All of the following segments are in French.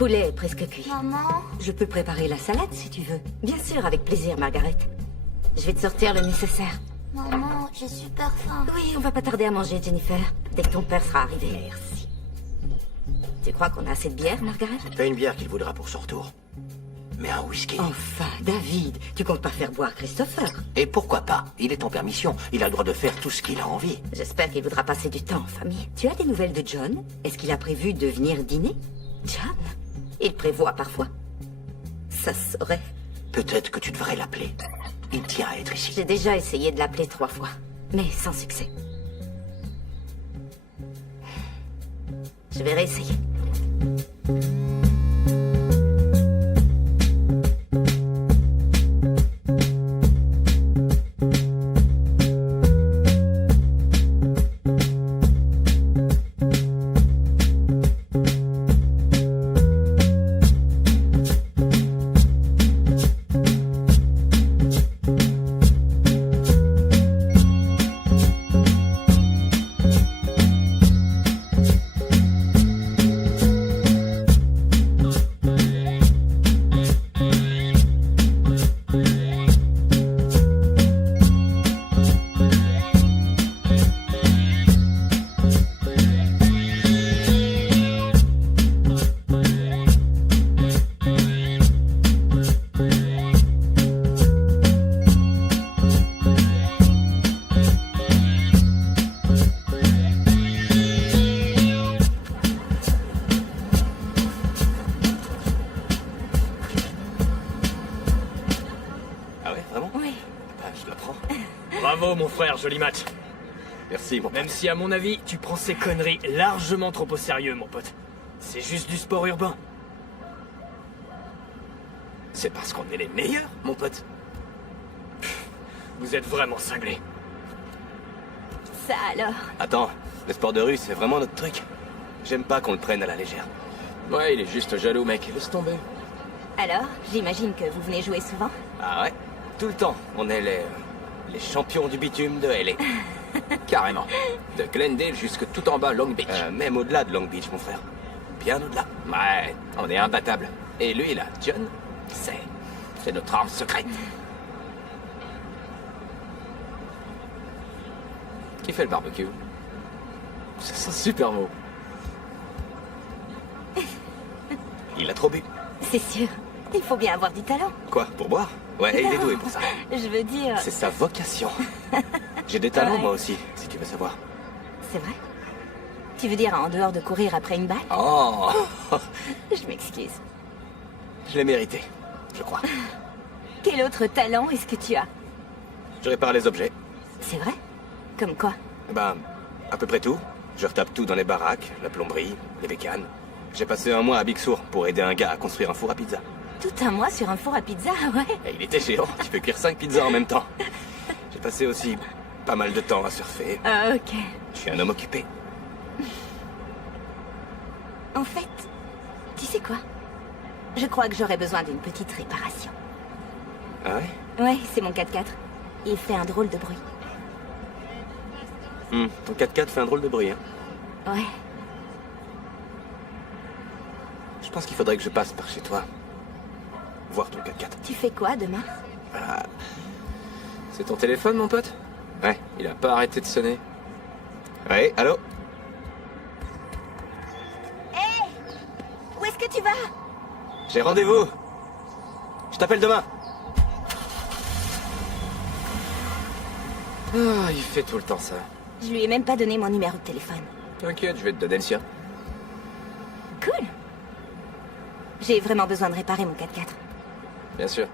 poulet est presque cuit. Maman? Je peux préparer la salade si tu veux. Bien sûr, avec plaisir, Margaret. Je vais te sortir le nécessaire. Maman, j'ai super faim. Oui, on va pas tarder à manger, Jennifer. Dès que ton père sera arrivé. Merci. Tu crois qu'on a assez de bière, Margaret? Pas une bière qu'il voudra pour son retour. Mais un whisky. Enfin, David, tu comptes pas faire boire Christopher? Et pourquoi pas? Il est en permission. Il a le droit de faire tout ce qu'il a envie. J'espère qu'il voudra passer du temps en famille. Tu as des nouvelles de John? Est-ce qu'il a prévu de venir dîner? John? Il prévoit parfois. Ça saurait. Peut-être que tu devrais l'appeler. Il tient à être ici. J'ai déjà essayé de l'appeler 3 fois, mais sans succès. Je vais réessayer. Bravo mon frère, joli match. Merci, mon pote. Même si à mon avis, tu prends ces conneries largement trop au sérieux, mon pote. C'est juste du sport urbain. C'est parce qu'on est les meilleurs, mon pote. Vous êtes vraiment cinglés. Ça alors? Attends, le sport de rue, c'est vraiment notre truc. J'aime pas qu'on le prenne à la légère. Ouais, il est juste jaloux, mec. Laisse tomber. Alors, j'imagine que vous venez jouer souvent? Ah ouais? Tout le temps. On est les champions du bitume de LA. Carrément. De Glendale jusque tout en bas, Long Beach. Même au-delà de Long Beach, mon frère. Bien au-delà. Ouais, on est imbattable. Et lui, là, John, c'est notre arme secrète. Qui fait le barbecue? Ça sent super beau. Il a trop bu. C'est sûr. Il faut bien avoir du talent. Quoi, pour boire? Ouais, il est doué pour ça. Je veux dire... C'est sa vocation. J'ai des talents, Ouais. moi aussi, si tu veux savoir. C'est vrai? Tu veux dire en dehors de courir après une balle? Oh, Je m'excuse. je l'ai mérité, je crois. Quel autre talent est-ce que tu as? Je répare les objets. C'est vrai? Comme quoi? Ben, à peu près tout. Je retape tout dans les baraques, la plomberie, les bécanes. J'ai passé un mois à Big Sur pour aider un gars à construire un four à pizza. Tout un mois sur un four à pizza, ouais? Et il était géant, tu peux cuire 5 pizzas en même temps. J'ai passé aussi pas mal de temps à surfer. Ah, ok. Je suis un homme occupé. En fait, tu sais quoi? Je crois que j'aurais besoin d'une petite réparation. Ah ouais? Ouais, c'est mon 4x4. Il fait un drôle de bruit. Ton 4x4 fait un drôle de bruit, hein. Ouais. Je pense qu'il faudrait que je passe par chez toi. Voir ton 4x4. Tu fais quoi demain? C'est ton téléphone, mon pote? Ouais. Il a pas arrêté de sonner. Ouais, allô? Hé! Où est-ce que tu vas? J'ai rendez-vous. Je t'appelle demain. Ah, il fait tout le temps ça. Je lui ai même pas donné mon numéro de téléphone. T'inquiète, je vais te donner le sien. Cool. J'ai vraiment besoin de réparer mon 4x4. Bien sûr.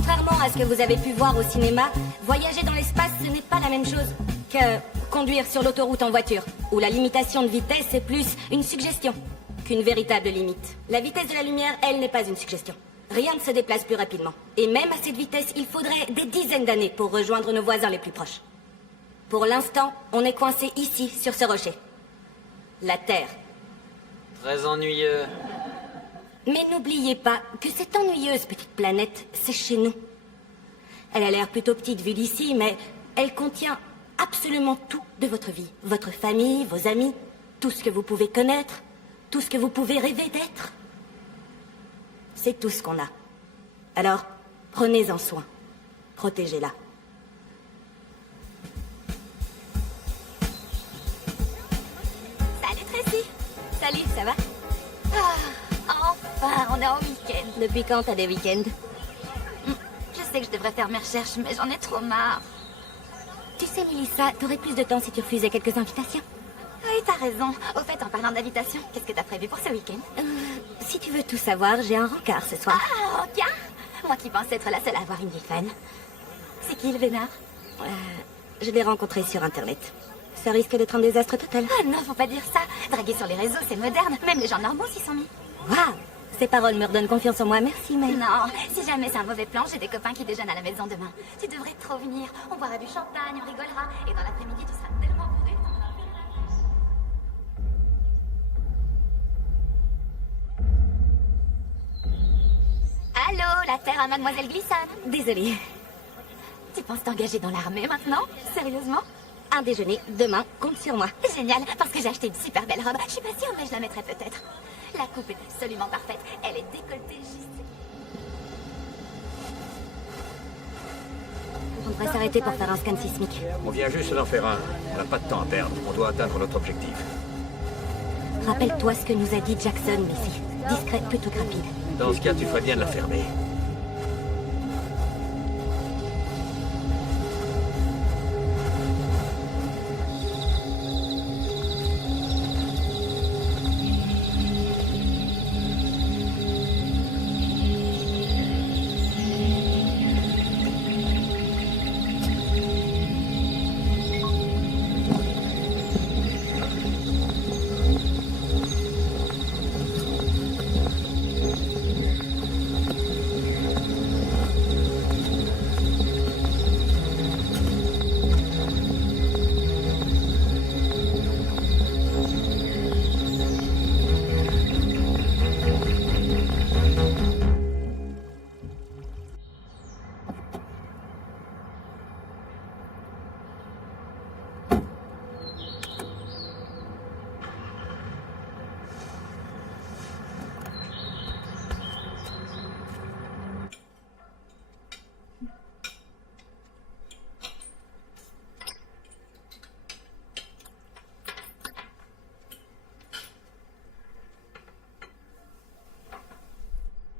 Contrairement à ce que vous avez pu voir au cinéma, voyager dans l'espace, ce n'est pas la même chose que conduire sur l'autoroute en voiture, où la limitation de vitesse est plus une suggestion qu'une véritable limite. La vitesse de la lumière, elle, n'est pas une suggestion. Rien ne se déplace plus rapidement. Et même à cette vitesse, il faudrait des dizaines d'années pour rejoindre nos voisins les plus proches. Pour l'instant, on est coincé ici, sur ce rocher. La Terre. Très ennuyeux. Mais n'oubliez pas que cette ennuyeuse petite planète, c'est chez nous. Elle a l'air plutôt petite vue d'ici, mais elle contient absolument tout de votre vie. Votre famille, vos amis, tout ce que vous pouvez connaître, tout ce que vous pouvez rêver d'être. C'est tout ce qu'on a. Alors, prenez-en soin. Protégez-la. Salut Tracy. Salut, ça va? Enfin, on est en week-end. Depuis quand t'as des week-ends? Je sais que je devrais faire mes recherches, mais j'en ai trop marre. Tu sais, Mélissa, t'aurais plus de temps si tu refusais quelques invitations. Oui, t'as raison. Au fait, en parlant d'invitation, qu'est-ce que t'as prévu pour ce week-end? Si tu veux tout savoir, j'ai un rencard ce soir. Ah, bien. Moi qui pense être la seule à avoir une vie fan. C'est qui le vénard? Je l'ai rencontré sur Internet. Ça risque d'être un désastre total. Ah non, faut pas dire ça. Draguer sur les réseaux, c'est moderne. Même les gens normaux s'y sont mis. Waouh! Ces paroles me redonnent confiance en moi, merci, mais... Non, si jamais c'est un mauvais plan, j'ai des copains qui déjeunent à la maison demain. Tu devrais trop venir. On boira du champagne, on rigolera. Et dans l'après-midi, tu seras tellement bourré. Allô, la Terre à Mademoiselle Glissade. Désolée. Tu penses t'engager dans l'armée maintenant? Sérieusement? Un déjeuner, demain, compte sur moi. Génial, parce que j'ai acheté une super belle robe. Je suis pas sûre, mais je la mettrai peut-être. La coupe est absolument parfaite. Elle est décolletée juste. On devrait s'arrêter pour faire un scan sismique. On vient juste d'en faire un. On n'a pas de temps à perdre. On doit atteindre notre objectif. Rappelle-toi ce que nous a dit Jackson, Missy. Discret plutôt que rapide. Dans ce cas, tu ferais bien de la fermer.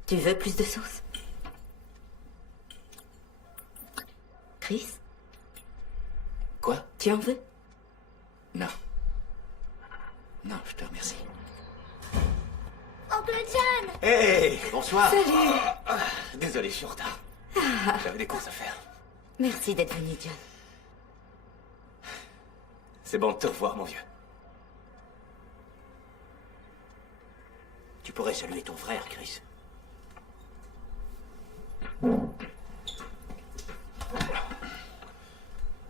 Tu veux plus de sauce? Chris? Quoi? Tu en veux? Non. Non, je te remercie. Oncle John! Hey, bonsoir. Salut! Désolé, je suis en retard. J'avais des courses à faire. Merci d'être venu, John. C'est bon de te revoir, mon vieux. Tu pourrais saluer ton frère, Chris.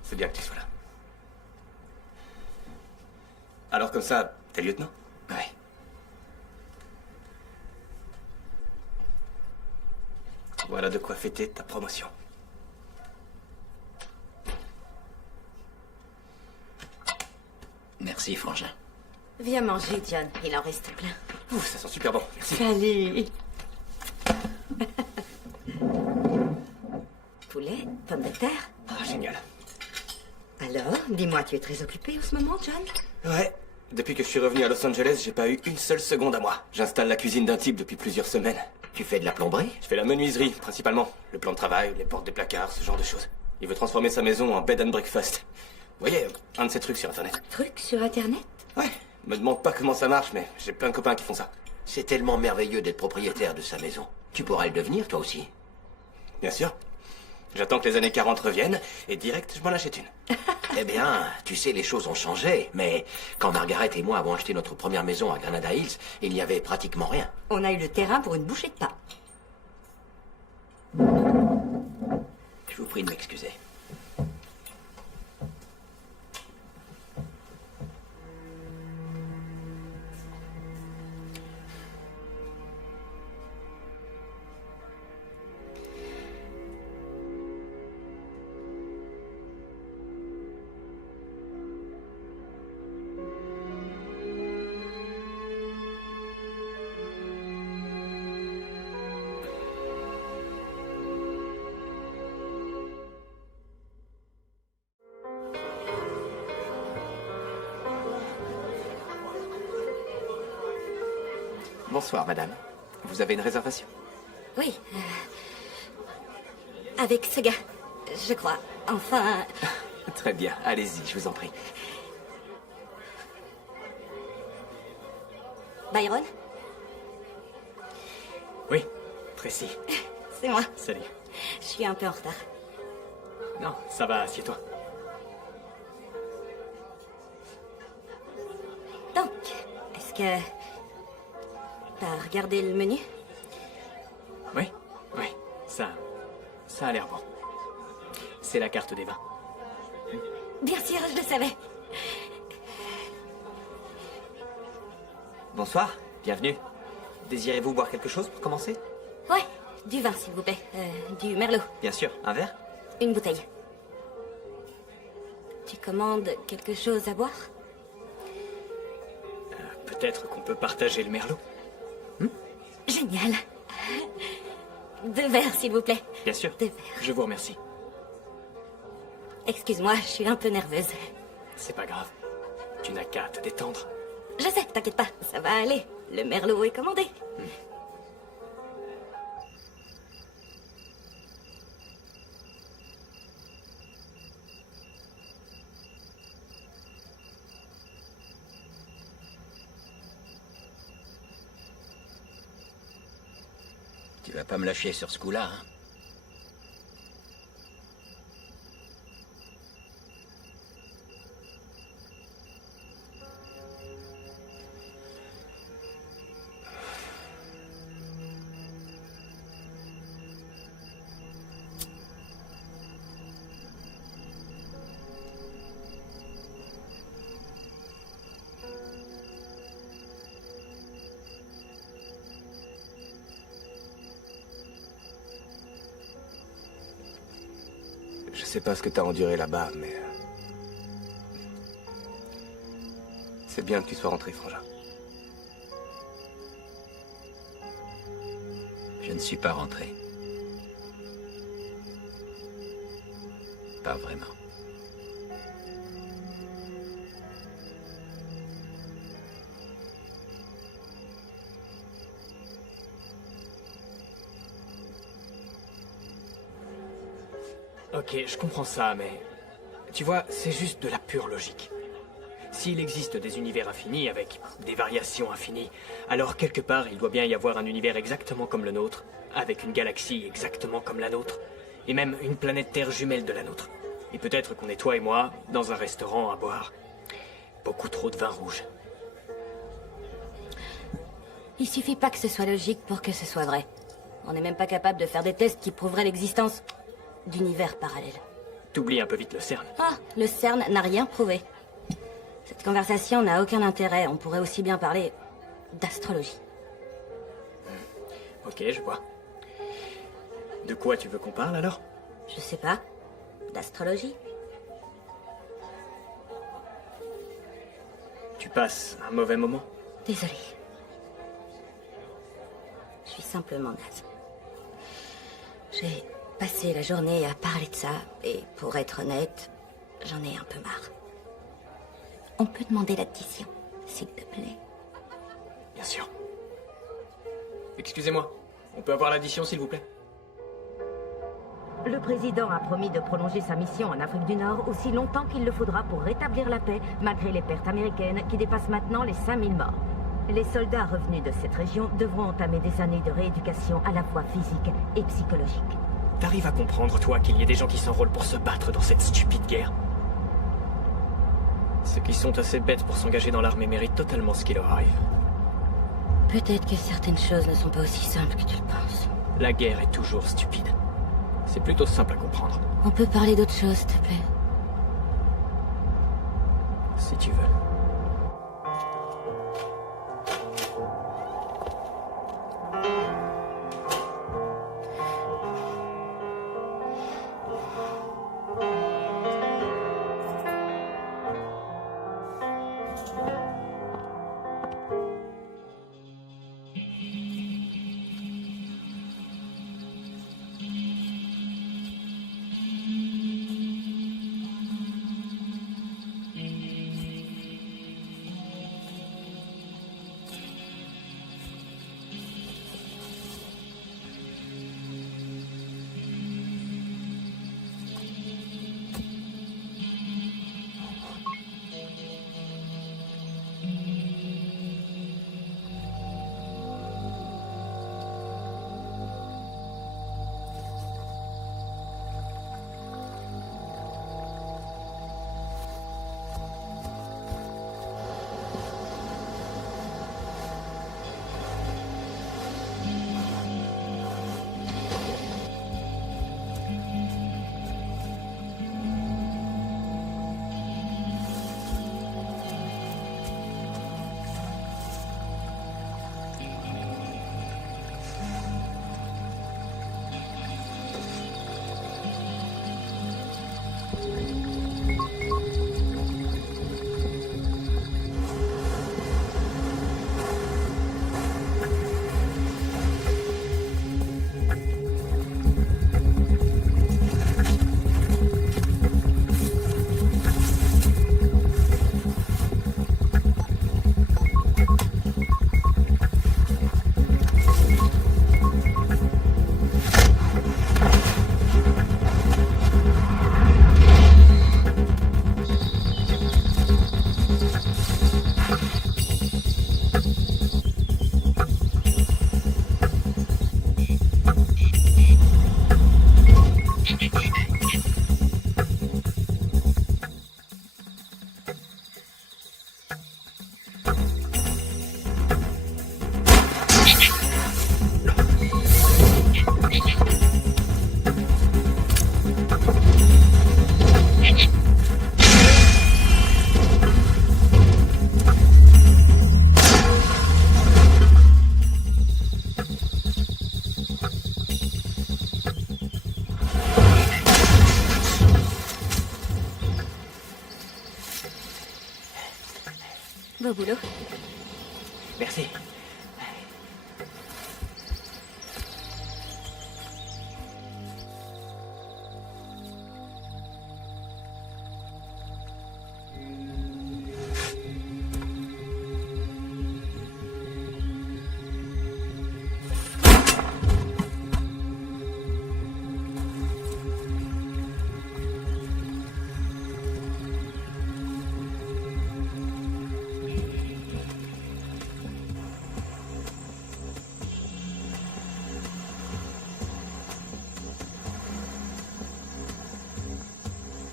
C'est bien que tu sois là. Alors comme ça, t'es lieutenant? Ouais. Voilà de quoi fêter ta promotion. Merci, frangin. Viens manger, John. Il en reste plein. Ouf, ça sent super bon. Merci. Salut! Poulet, pommes de terre. Ah, génial. Alors, dis-moi, tu es très occupé en ce moment, John? Ouais. Depuis que je suis revenu à Los Angeles, j'ai pas eu une seule seconde à moi. J'installe la cuisine d'un type depuis plusieurs semaines. Tu fais de la plomberie? Je fais la menuiserie, principalement. Le plan de travail, les portes des placards, ce genre de choses. Il veut transformer sa maison en bed and breakfast. Vous voyez, un de ces trucs sur Internet. Truc sur Internet? Ouais. Me demande pas comment ça marche, mais j'ai plein de copains qui font ça. C'est tellement merveilleux d'être propriétaire de sa maison. Tu pourras le devenir, toi aussi. Bien sûr. J'attends que les années 40 reviennent, et direct, je m'en achète une. Eh bien, tu sais, les choses ont changé, mais quand Margaret et moi avons acheté notre première maison à Granada Hills, il n'y avait pratiquement rien. On a eu le terrain pour une bouchée de pain. Je vous prie de m'excuser. Bonsoir, madame. Vous avez une réservation? Oui. Avec ce gars, je crois. Enfin... Très bien, allez-y, je vous en prie. Byron? Oui, Tracy. C'est moi. Salut. Je suis un peu en retard. Non, ça va, assieds-toi. Donc, est-ce que... T'as regardé le menu? Oui, ça a l'air bon. C'est la carte des vins. Bien sûr, je le savais. Bonsoir, bienvenue. Désirez-vous boire quelque chose pour commencer? Ouais, du vin, s'il vous plaît. Du merlot. Bien sûr, un verre? Une bouteille. Tu commandes quelque chose à boire? Peut-être qu'on peut partager le merlot. Génial. 2 verres, s'il vous plaît. Bien sûr. 2 verres. Je vous remercie. Excuse-moi, je suis un peu nerveuse. C'est pas grave. Tu n'as qu'à te détendre. Je sais, t'inquiète pas, ça va aller. Le merlot est commandé. Tu vas pas me lâcher sur ce coup-là, hein? Je sais pas ce que t'as enduré là-bas, mais... c'est bien que tu sois rentré, Frangin. Je ne suis pas rentré. Pas vraiment. Ok, je comprends ça, mais... Tu vois, c'est juste de la pure logique. S'il existe des univers infinis avec des variations infinies, alors quelque part, il doit bien y avoir un univers exactement comme le nôtre, avec une galaxie exactement comme la nôtre, et même une planète Terre jumelle de la nôtre. Et peut-être qu'on est toi et moi, dans un restaurant à boire beaucoup trop de vin rouge. Il suffit pas que ce soit logique pour que ce soit vrai. On n'est même pas capable de faire des tests qui prouveraient l'existence d'univers parallèles. T'oublies un peu vite le CERN. Ah, le CERN n'a rien prouvé. Cette conversation n'a aucun intérêt. On pourrait aussi bien parler d'astrologie. Ok, je vois. De quoi tu veux qu'on parle alors? Je sais pas. D'astrologie? Tu passes un mauvais moment? Désolée. Je suis simplement naze. J'ai passé la journée à parler de ça, et pour être honnête, j'en ai un peu marre. On peut demander l'addition, s'il te plaît? Bien sûr. Excusez-moi, on peut avoir l'addition s'il vous plaît? Le président a promis de prolonger sa mission en Afrique du Nord aussi longtemps qu'il le faudra pour rétablir la paix, malgré les pertes américaines qui dépassent maintenant les 5000 morts. Les soldats revenus de cette région devront entamer des années de rééducation à la fois physique et psychologique. T'arrives à comprendre, toi, qu'il y ait des gens qui s'enrôlent pour se battre dans cette stupide guerre? Ceux qui sont assez bêtes pour s'engager dans l'armée méritent totalement ce qui leur arrive. Peut-être que certaines choses ne sont pas aussi simples que tu le penses. La guerre est toujours stupide. C'est plutôt simple à comprendre, On peut parler d'autre chose, s'il te plaît. si tu veux. Beau boulot. Merci.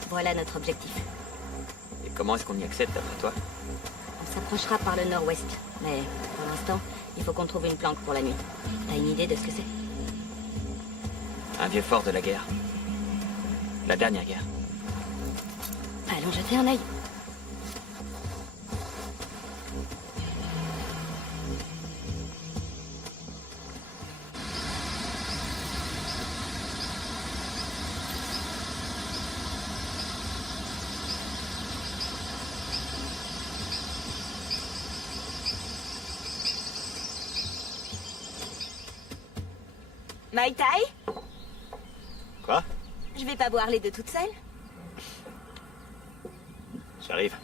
Voilà notre objectif. Et comment est-ce qu'on y accède, d'après toi? On s'approchera par le nord-ouest. Mais pour l'instant, il faut qu'on trouve une planque pour la nuit. T'as une idée de ce que c'est? Un vieux fort de la guerre. La dernière guerre. Allons jeter un œil. Mai Tai? Quoi? Je vais pas boire les deux toutes seules. J'arrive.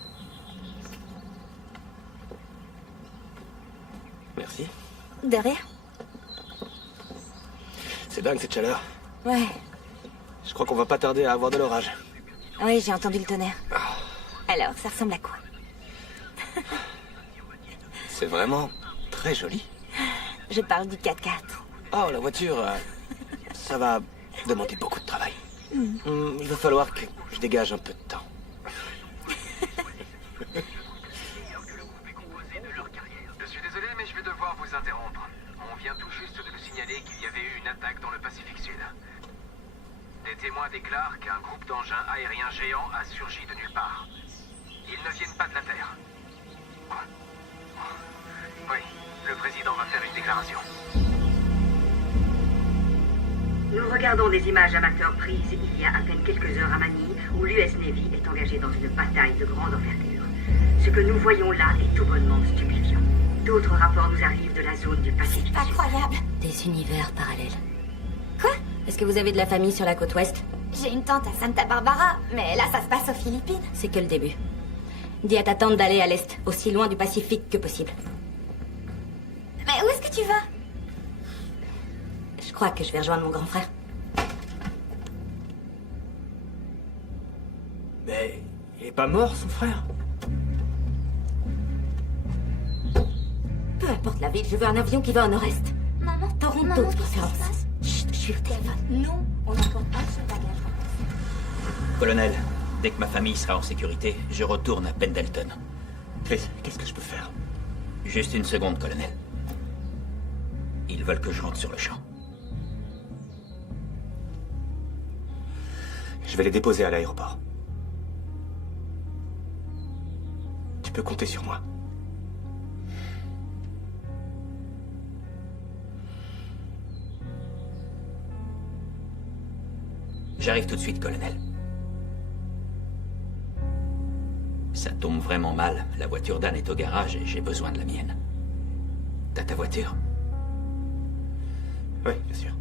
Merci. De rien. C'est dingue cette chaleur. Ouais. Je crois qu'on va pas tarder à avoir de l'orage. Oui, j'ai entendu le tonnerre. Alors, ça ressemble à quoi? C'est vraiment très joli. Je parle du 4x4. Oh, la voiture, ça va demander beaucoup de travail. Il va falloir que je dégage un peu de temps. Je suis désolé, mais je vais devoir vous interrompre. On vient tout juste de nous signaler qu'il y avait eu une attaque dans le Pacifique Sud. Des témoins déclarent qu'un groupe d'engins aériens géants a surgi de nulle part. Ils ne viennent pas de la Terre. Oui, le président va faire une déclaration. Nous regardons des images amateurs prises il y a à peine quelques heures à Manille, où l'US Navy est engagé dans une bataille de grande envergure. Ce que nous voyons là est tout bonnement stupéfiant. D'autres rapports nous arrivent de la zone du Pacifique Sud. Incroyable. Des univers parallèles. Quoi? Est-ce que vous avez de la famille sur la côte ouest? J'ai une tante à Santa Barbara, mais là, ça se passe aux Philippines. C'est que le début. Dis à ta tante d'aller à l'est, aussi loin du Pacifique que possible. Mais où est-ce que tu vas? Je crois que je vais rejoindre mon grand frère. Mais il est pas mort, son frère? Peu importe la ville, je veux un avion qui va au nord-est. Maman, Toronto, maman, de qu'est-ce qui se préférence. passe? Chut, je suis au téléphone. Non, on n'a encore pas ce bagage. Colonel, dès que ma famille sera en sécurité, je retourne à Pendleton. Chris, qu'est-ce que je peux faire? Juste une seconde, colonel. Ils veulent que je rentre sur le champ. Je vais les déposer à l'aéroport. Tu peux compter sur moi. J'arrive tout de suite, colonel. Ça tombe vraiment mal. La voiture d'Anne est au garage et j'ai besoin de la mienne. T'as ta voiture? Oui, bien sûr.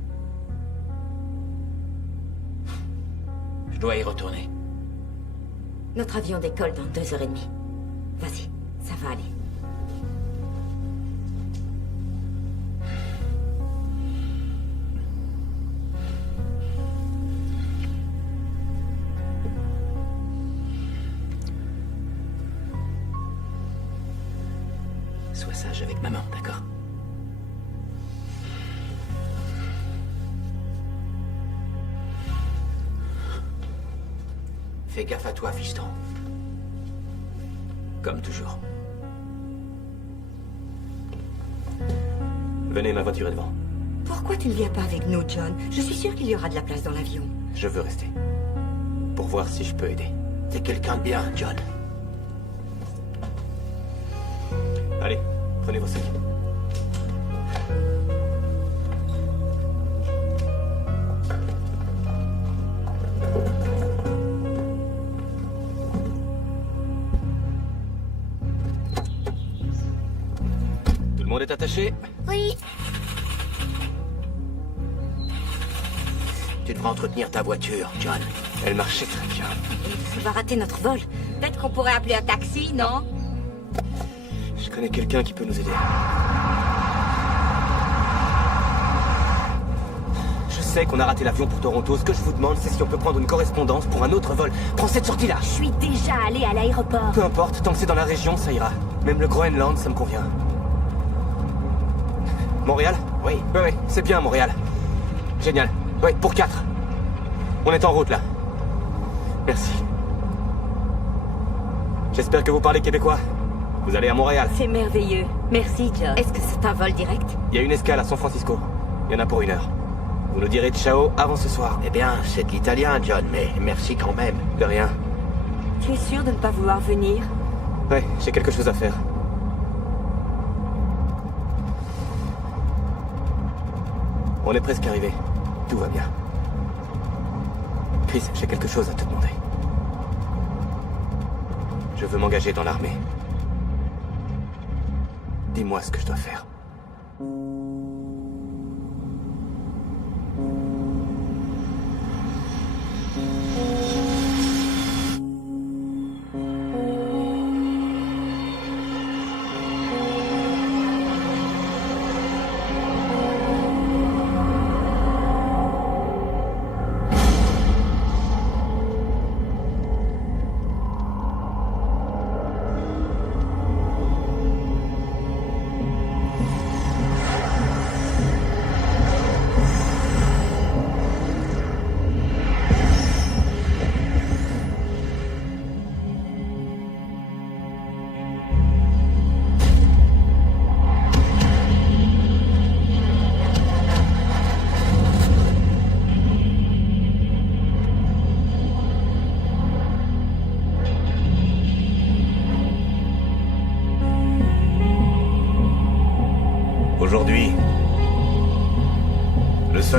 Je dois y retourner. Notre avion décolle dans 2h30. Vas-y, ça va aller. Sois sage avec maman, d'accord? Fais gaffe à toi, fiston. Comme toujours. Venez, ma voiture est devant. Pourquoi tu ne viens pas avec nous, John? Je suis sûre qu'il y aura de la place dans l'avion. Je veux rester. Pour voir si je peux aider. T'es quelqu'un de bien, John. Allez, prenez vos sacs. Tout le monde est attaché? Oui. Tu devrais entretenir ta voiture, John. Elle marchait très bien. On va rater notre vol. Peut-être qu'on pourrait appeler un taxi, non? Je connais quelqu'un qui peut nous aider. Je sais qu'on a raté l'avion pour Toronto. Ce que je vous demande, c'est si on peut prendre une correspondance pour un autre vol. Prends cette sortie-là. Je suis déjà allée à l'aéroport. Peu importe, tant que c'est dans la région, ça ira. Même le Groenland, ça me convient. Montréal? Oui. Oui, c'est bien, Montréal. Génial. Oui, pour 4. On est en route, là. Merci. J'espère que vous parlez québécois. Vous allez à Montréal. C'est merveilleux. Merci, John. Est-ce que c'est un vol direct? Il y a une escale à San Francisco. Il y en a pour 1 heure. Vous nous direz ciao avant ce soir. Eh bien, c'est de l'italien, John, mais merci quand même. De rien. Tu es sûr de ne pas vouloir venir? Ouais, j'ai quelque chose à faire. On est presque arrivé. Tout va bien. Chris, j'ai quelque chose à te demander. Je veux m'engager dans l'armée. Dis-moi ce que je dois faire.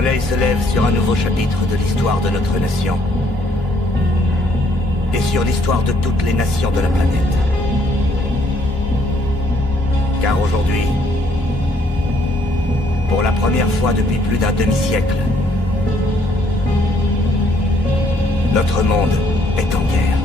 soleil se lève sur un nouveau chapitre de l'histoire de notre nation. Et sur l'histoire de toutes les nations de la planète. Car aujourd'hui, pour la première fois depuis plus d'un demi-siècle, notre monde est en guerre.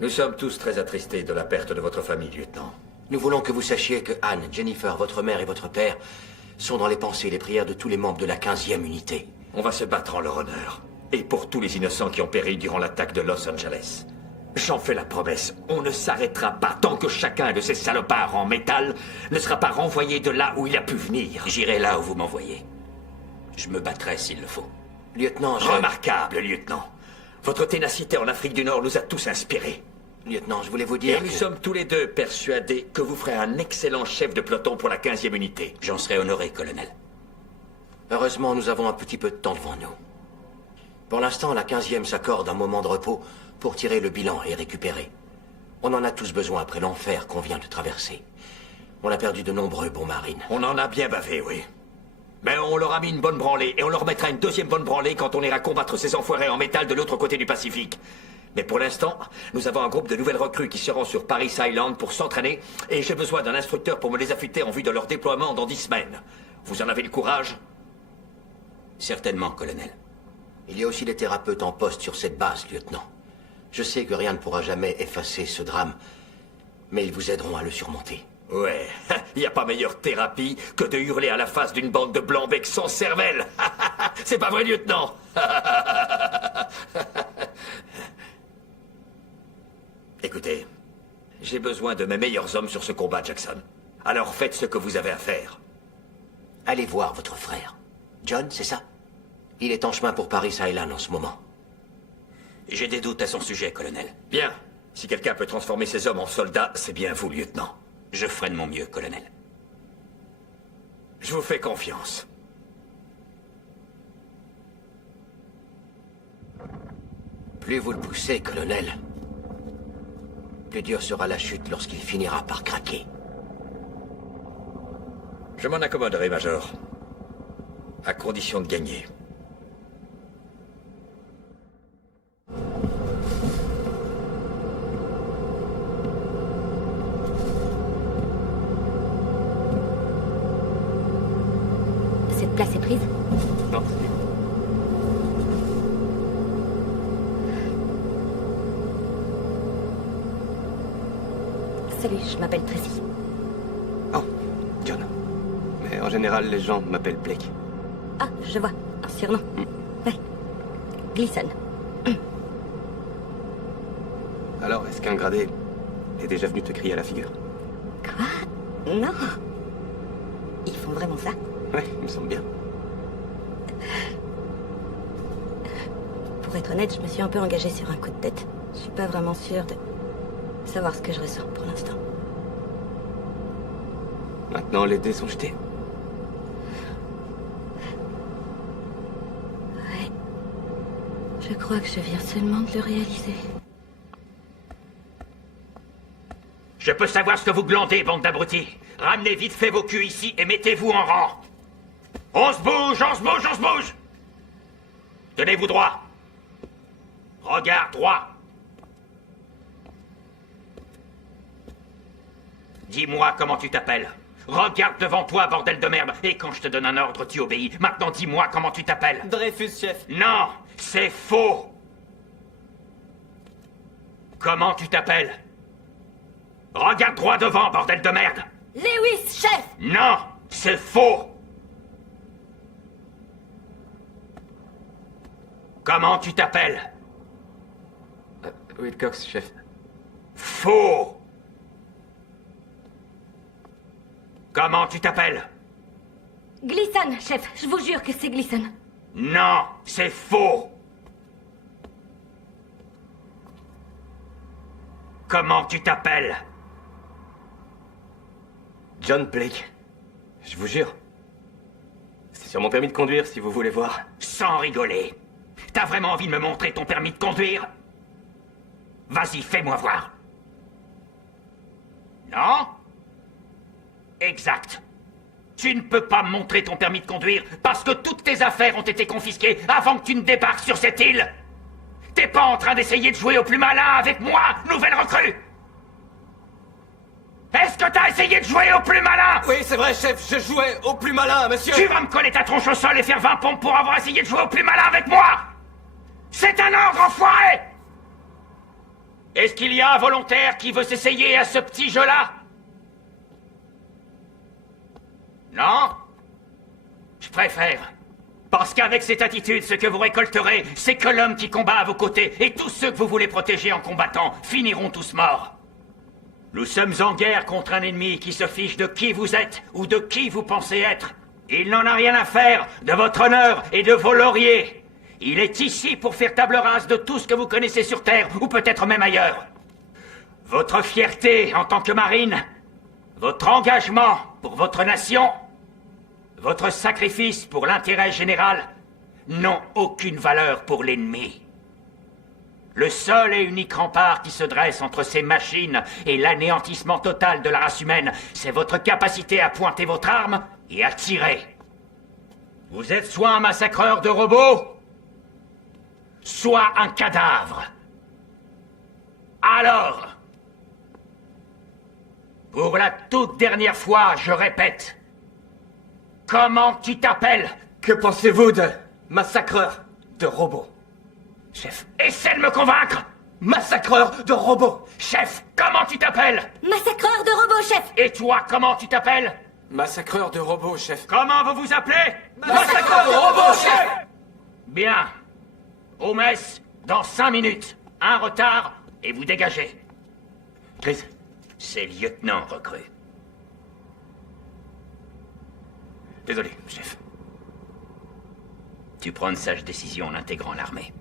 Nous sommes tous très attristés de la perte de votre famille, lieutenant. Nous voulons que vous sachiez que Anne, Jennifer, votre mère et votre père sont dans les pensées et les prières de tous les membres de la 15e unité. On va se battre en leur honneur. Et pour tous les innocents qui ont péri durant l'attaque de Los Angeles. J'en fais la promesse, on ne s'arrêtera pas tant que chacun de ces salopards en métal ne sera pas renvoyé de là où il a pu venir. J'irai là où vous m'envoyez. Je me battrai s'il le faut. Lieutenant, Remarquable, lieutenant. Votre ténacité en Afrique du Nord nous a tous inspirés. Lieutenant, je voulais vous dire Et nous sommes tous les deux persuadés que vous ferez un excellent chef de peloton pour la 15e unité. J'en serai honoré, colonel. Heureusement, nous avons un petit peu de temps devant nous. Pour l'instant, la 15e s'accorde un moment de repos pour tirer le bilan et récupérer. On en a tous besoin après l'enfer qu'on vient de traverser. On a perdu de nombreux bons marines. On en a bien bavé, oui. Mais on leur a mis une bonne branlée, et on leur mettra une deuxième bonne branlée quand on ira combattre ces enfoirés en métal de l'autre côté du Pacifique. Mais pour l'instant, nous avons un groupe de nouvelles recrues qui seront sur Paris Island pour s'entraîner, et j'ai besoin d'un instructeur pour me les affûter en vue de leur déploiement dans 10 semaines. Vous en avez le courage? Certainement, colonel. Il y a aussi des thérapeutes en poste sur cette base, lieutenant. Je sais que rien ne pourra jamais effacer ce drame, mais ils vous aideront à le surmonter. Ouais, il n'y a pas meilleure thérapie que de hurler à la face d'une bande de blancs-becs sans cervelle. C'est pas vrai, lieutenant? Écoutez, j'ai besoin de mes meilleurs hommes sur ce combat, Jackson. Alors faites ce que vous avez à faire. Allez voir votre frère. John, c'est ça? Il est en chemin pour Paris Island en ce moment. J'ai des doutes à son sujet, colonel. Bien. Si quelqu'un peut transformer ses hommes en soldats, c'est bien vous, lieutenant. Je ferai de mon mieux, colonel. Je vous fais confiance. Plus vous le poussez, colonel, plus dur sera la chute lorsqu'il finira par craquer. Je m'en accommoderai, Major. À condition de gagner. Cette place est prise? Non. Salut, je m'appelle Tracy. Oh, John. Mais en général, les gens m'appellent Blake. Ah, je vois. Un surnom. Ouais. Gleason. Alors, est-ce qu'un gradé est déjà venu te crier à la figure? Quoi? Non. Ils font vraiment ça? Ouais, il me semble bien. Pour être honnête, je me suis un peu engagée sur un coup de tête. Je suis pas vraiment sûre de savoir ce que je ressens pour l'instant. Maintenant, les dés sont jetés. Ouais. Je crois que je viens seulement de le réaliser. Je peux savoir ce que vous glandez, bande d'abrutis. Ramenez vite fait vos culs ici et mettez-vous en rang. On se bouge, on se bouge, on se bouge. Tenez-vous droit. Regard droit. Dis-moi comment tu t'appelles. Regarde devant toi, bordel de merde. Et quand je te donne un ordre, tu obéis. Maintenant, dis-moi comment tu t'appelles. Dreyfus, chef. Non, c'est faux. Comment tu t'appelles? Regarde droit devant, bordel de merde. Lewis, chef! Non, c'est faux. Comment tu t'appelles? Wilcox, chef. Faux. Comment tu t'appelles? Gleason, chef. Je vous jure que c'est Gleason. Non, c'est faux. Comment tu t'appelles? John Blake. Je vous jure. C'est sur mon permis de conduire, si vous voulez voir. Sans rigoler. T'as vraiment envie de me montrer ton permis de conduire? Vas-y, fais-moi voir. Non? Exact. Tu ne peux pas me montrer ton permis de conduire parce que toutes tes affaires ont été confisquées avant que tu ne débarques sur cette île. T'es pas en train d'essayer de jouer au plus malin avec moi, nouvelle recrue? Est-ce que t'as essayé de jouer au plus malin? Oui, c'est vrai, chef, je jouais au plus malin, monsieur. Tu vas me coller ta tronche au sol et faire 20 pompes pour avoir essayé de jouer au plus malin avec moi? C'est un ordre, enfoiré! Est-ce qu'il y a un volontaire qui veut s'essayer à ce petit jeu-là? Non? Je préfère. Parce qu'avec cette attitude, ce que vous récolterez, c'est que l'homme qui combat à vos côtés et tous ceux que vous voulez protéger en combattant finiront tous morts. Nous sommes en guerre contre un ennemi qui se fiche de qui vous êtes ou de qui vous pensez être. Il n'en a rien à faire de votre honneur et de vos lauriers. Il est ici pour faire table rase de tout ce que vous connaissez sur Terre ou peut-être même ailleurs. Votre fierté en tant que marine, votre engagement pour votre nation, votre sacrifice pour l'intérêt général n'ont aucune valeur pour l'ennemi. Le seul et unique rempart qui se dresse entre ces machines et l'anéantissement total de la race humaine, c'est votre capacité à pointer votre arme et à tirer. Vous êtes soit un massacreur de robots, soit un cadavre. Alors, pour la toute dernière fois, je répète, comment tu t'appelles? Que pensez-vous de massacreur de robots? Chef, essaie de me convaincre! Massacreur de robots! Chef, comment tu t'appelles? Massacreur de robots, chef! Et toi, comment tu t'appelles? Massacreur de robots, chef. Comment vous vous appelez? Massacreur de robots, chef! Bien. Au mess, dans 5 minutes. Un retard, et vous dégagez. Chris? C'est lieutenant recrue. Désolé, chef. Tu prends une sage décision en intégrant l'armée.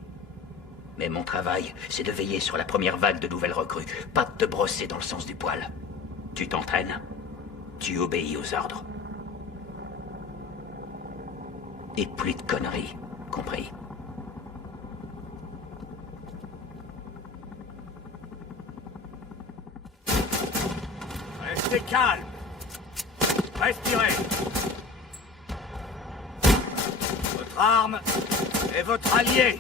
Mais mon travail, c'est de veiller sur la première vague de nouvelles recrues, pas de te brosser dans le sens du poil. Tu t'entraînes, tu obéis aux ordres. Et plus de conneries, compris? Restez calme. Respirez. Votre arme est votre allié.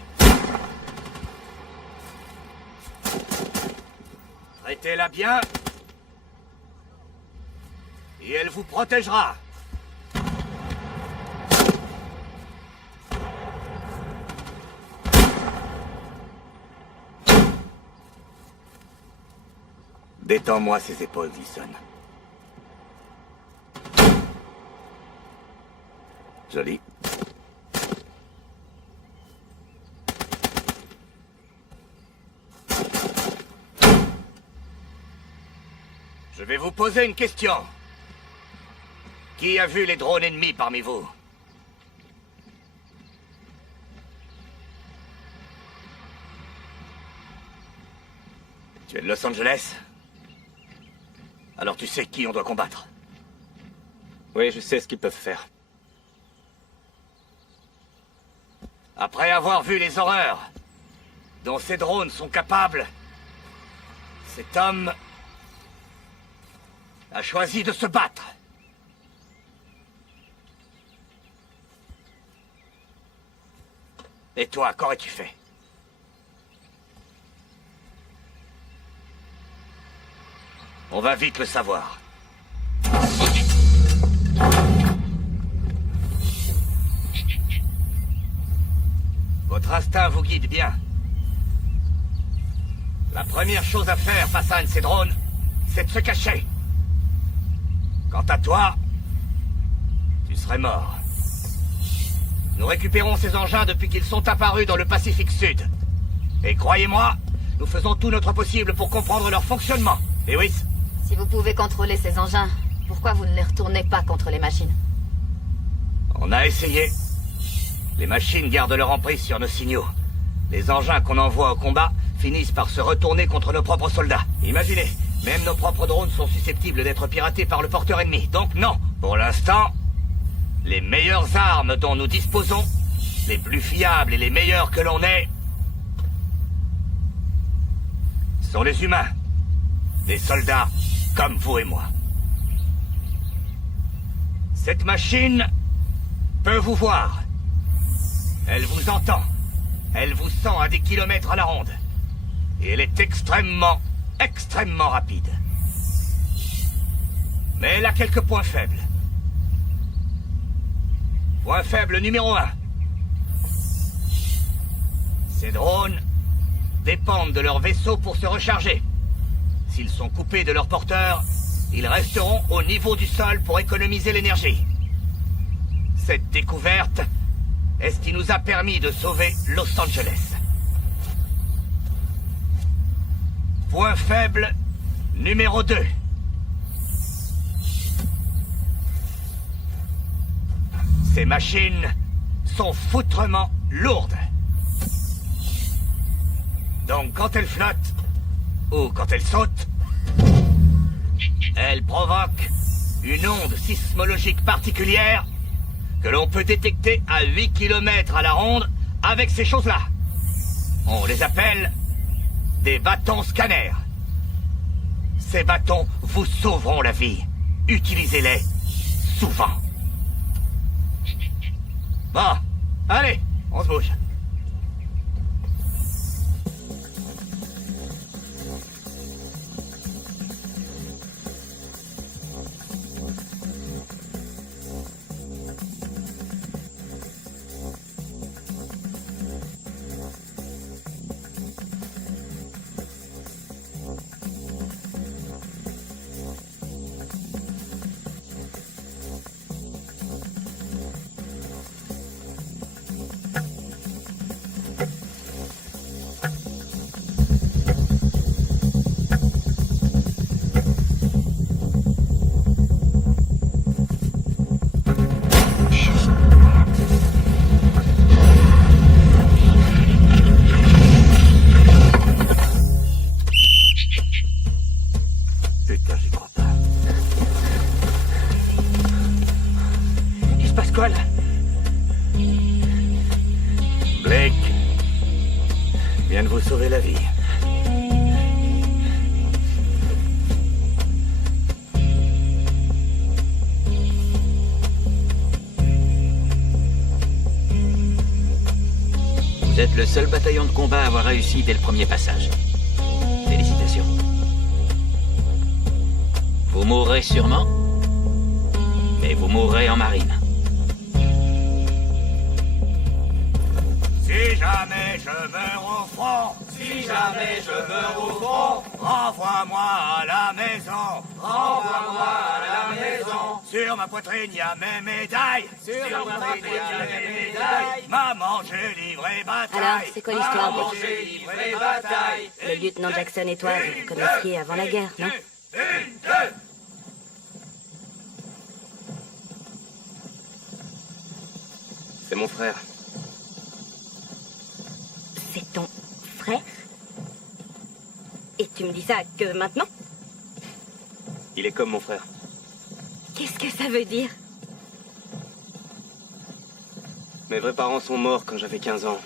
Traitez-la bien. Et elle vous protégera. Détends-moi ses épaules, Gleason. Joli. Je vais vous poser une question. Qui a vu les drones ennemis parmi vous? Tu es de Los Angeles? Alors tu sais qui on doit combattre? Oui, je sais ce qu'ils peuvent faire. Après avoir vu les horreurs dont ces drones sont capables, cet homme a choisi de se battre. Et toi, qu'aurais-tu fait? On va vite le savoir. Votre instinct vous guide bien. La première chose à faire face à un de ces drones, c'est de se cacher. Quant à toi, tu serais mort. Nous récupérons ces engins depuis qu'ils sont apparus dans le Pacifique Sud. Et croyez-moi, nous faisons tout notre possible pour comprendre leur fonctionnement. Lewis? Si vous pouvez contrôler ces engins, pourquoi vous ne les retournez pas contre les machines? On a essayé. Les machines gardent leur emprise sur nos signaux. Les engins qu'on envoie au combat finissent par se retourner contre nos propres soldats. Imaginez, même nos propres drones sont susceptibles d'être piratés par le porteur ennemi. Donc non, pour l'instant, les meilleures armes dont nous disposons, les plus fiables et les meilleures que l'on ait, sont les humains. Des soldats comme vous et moi. Cette machine peut vous voir. Elle vous entend. Elle vous sent à des kilomètres à la ronde. Et elle est extrêmement rapide. Mais elle a quelques points faibles. Point faible numéro 1. Ces drones dépendent de leur vaisseau pour se recharger. S'ils sont coupés de leur porteur, ils resteront au niveau du sol pour économiser l'énergie. Cette découverte est ce qui nous a permis de sauver Los Angeles. Point faible numéro 2. Ces machines sont foutrement lourdes. Donc quand elles flottent, ou quand elles sautent, elles provoquent une onde sismologique particulière que l'on peut détecter à 8 km à la ronde avec ces choses-là. On les appelle des bâtons scanners. Ces bâtons vous sauveront la vie. Utilisez-les souvent. Bon, allez, on se bouge. Putain, j'y crois pas. Il se passe quoi, là? Blake vient de vous sauver la vie. Vous êtes le seul bataillon de combat à avoir réussi dès le premier passage. Félicitations. Vous mourrez sûrement, mais vous mourrez en marine. Si jamais je meurs au front, si jamais je meurs au front, renvoie-moi à la maison, renvoie-moi à la maison. Sur ma poitrine, y a mes médailles, sur ma poitrine, y a mes médailles. Maman, j'ai livré bataille. Alors, c'est quoi l'histoire, Maman, Blake? j'ai livré bataille. Le lieutenant Jackson et toi, vous vous connaissiez avant la guerre, non? C'est mon frère. C'est ton frère? Et tu me dis ça que maintenant? Il est comme mon frère. Qu'est-ce que ça veut dire? Mes vrais parents sont morts quand j'avais 15 ans.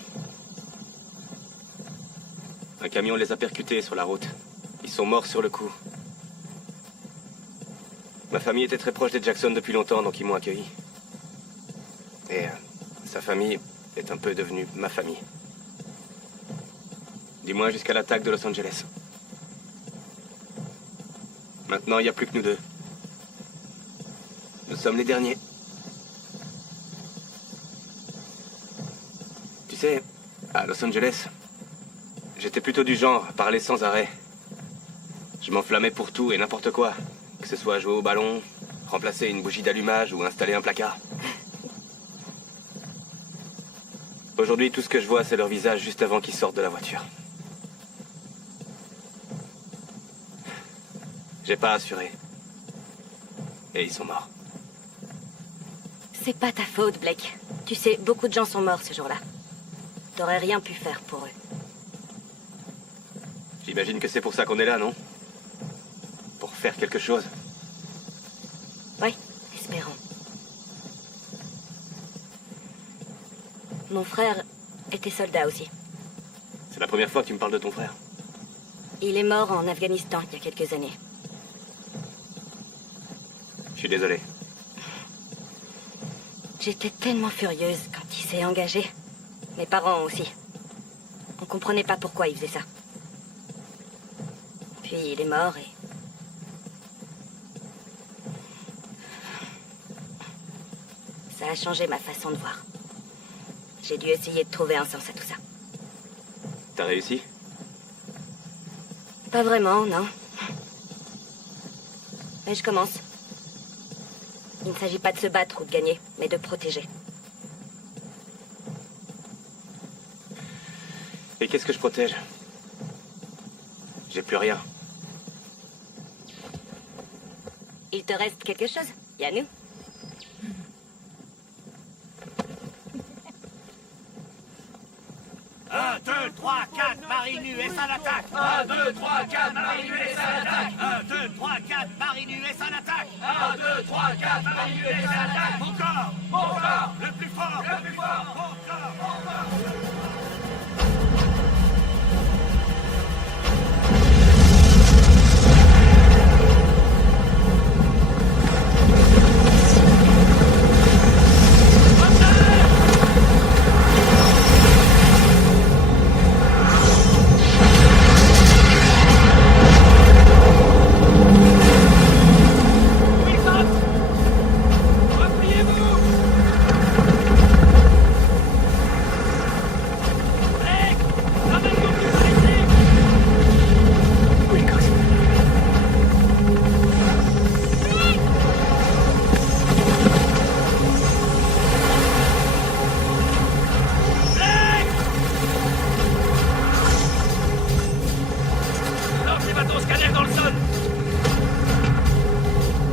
Un camion les a percutés sur la route. Ils sont morts sur le coup. Ma famille était très proche des Jackson depuis longtemps, donc ils m'ont accueilli. Et sa famille est un peu devenue ma famille. Du moins jusqu'à l'attaque de Los Angeles. Maintenant, il n'y a plus que nous deux. Nous sommes les derniers. Tu sais, à Los Angeles, j'étais plutôt du genre à parler sans arrêt. Je m'enflammais pour tout et n'importe quoi. Que ce soit jouer au ballon, remplacer une bougie d'allumage ou installer un placard. Aujourd'hui, tout ce que je vois, c'est leur visage juste avant qu'ils sortent de la voiture. J'ai pas assuré. Et ils sont morts. C'est pas ta faute, Blake. Tu sais, beaucoup de gens sont morts ce jour-là. T'aurais rien pu faire pour eux. J'imagine que c'est pour ça qu'on est là, non? Pour faire quelque chose. Oui, espérons. Mon frère était soldat aussi. C'est la première fois que tu me parles de ton frère. Il est mort en Afghanistan il y a quelques années. Je suis désolé. J'étais tellement furieuse quand il s'est engagé. Mes parents aussi. On comprenait pas pourquoi il faisait ça. Puis il est mort et... Ça a changé ma façon de voir. J'ai dû essayer de trouver un sens à tout ça. T'as réussi? Pas vraiment, non. Mais je commence. Il ne s'agit pas de se battre ou de gagner, mais de protéger. Et qu'est-ce que je protège? J'ai plus rien. Il te reste quelque chose, Yanou? Un, 2, 3, 4, Marine US à l'attaque. 1, 2, 3, 4, Marine US à l'attaque. 1, 2, 3, 4, Marine US à l'attaque. 1, 2, 3, 4, Marine US à l'attaque. Encore, encore, le plus fort, encore.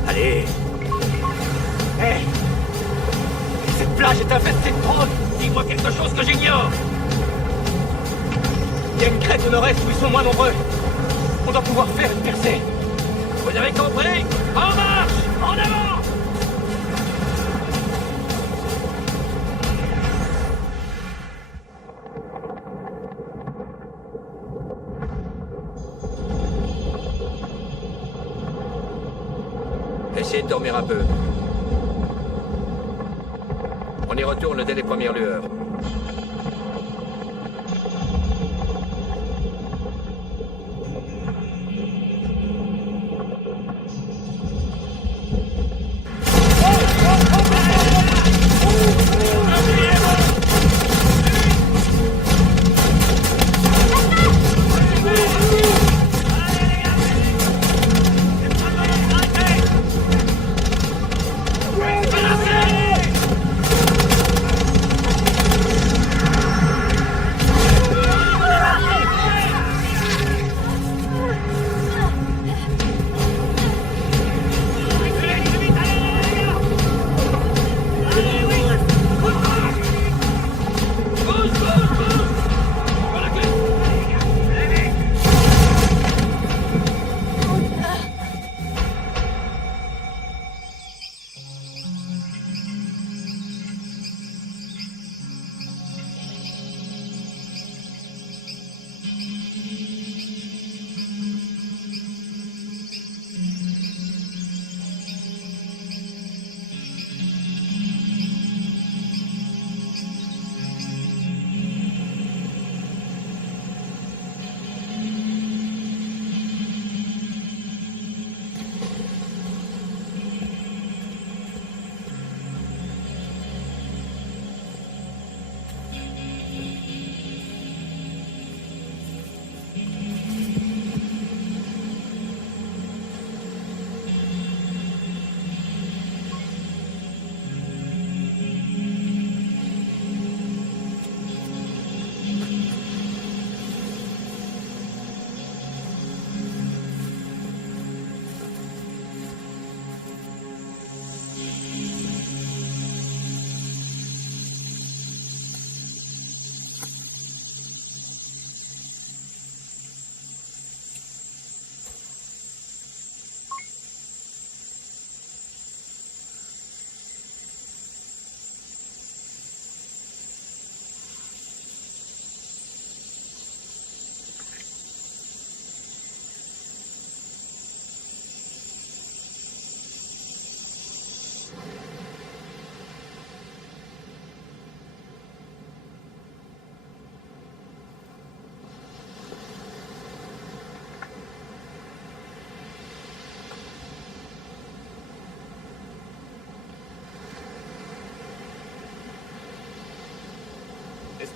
Allez. Hé. Cette plage est infestée de drones. Dis-moi quelque chose que j'ignore. Il y a une crête au nord-est où ils sont moins nombreux. On doit pouvoir faire une percée. Vous avez compris? En marche! En avant! Essayez de dormir un peu. On y retourne dès les premières lueurs.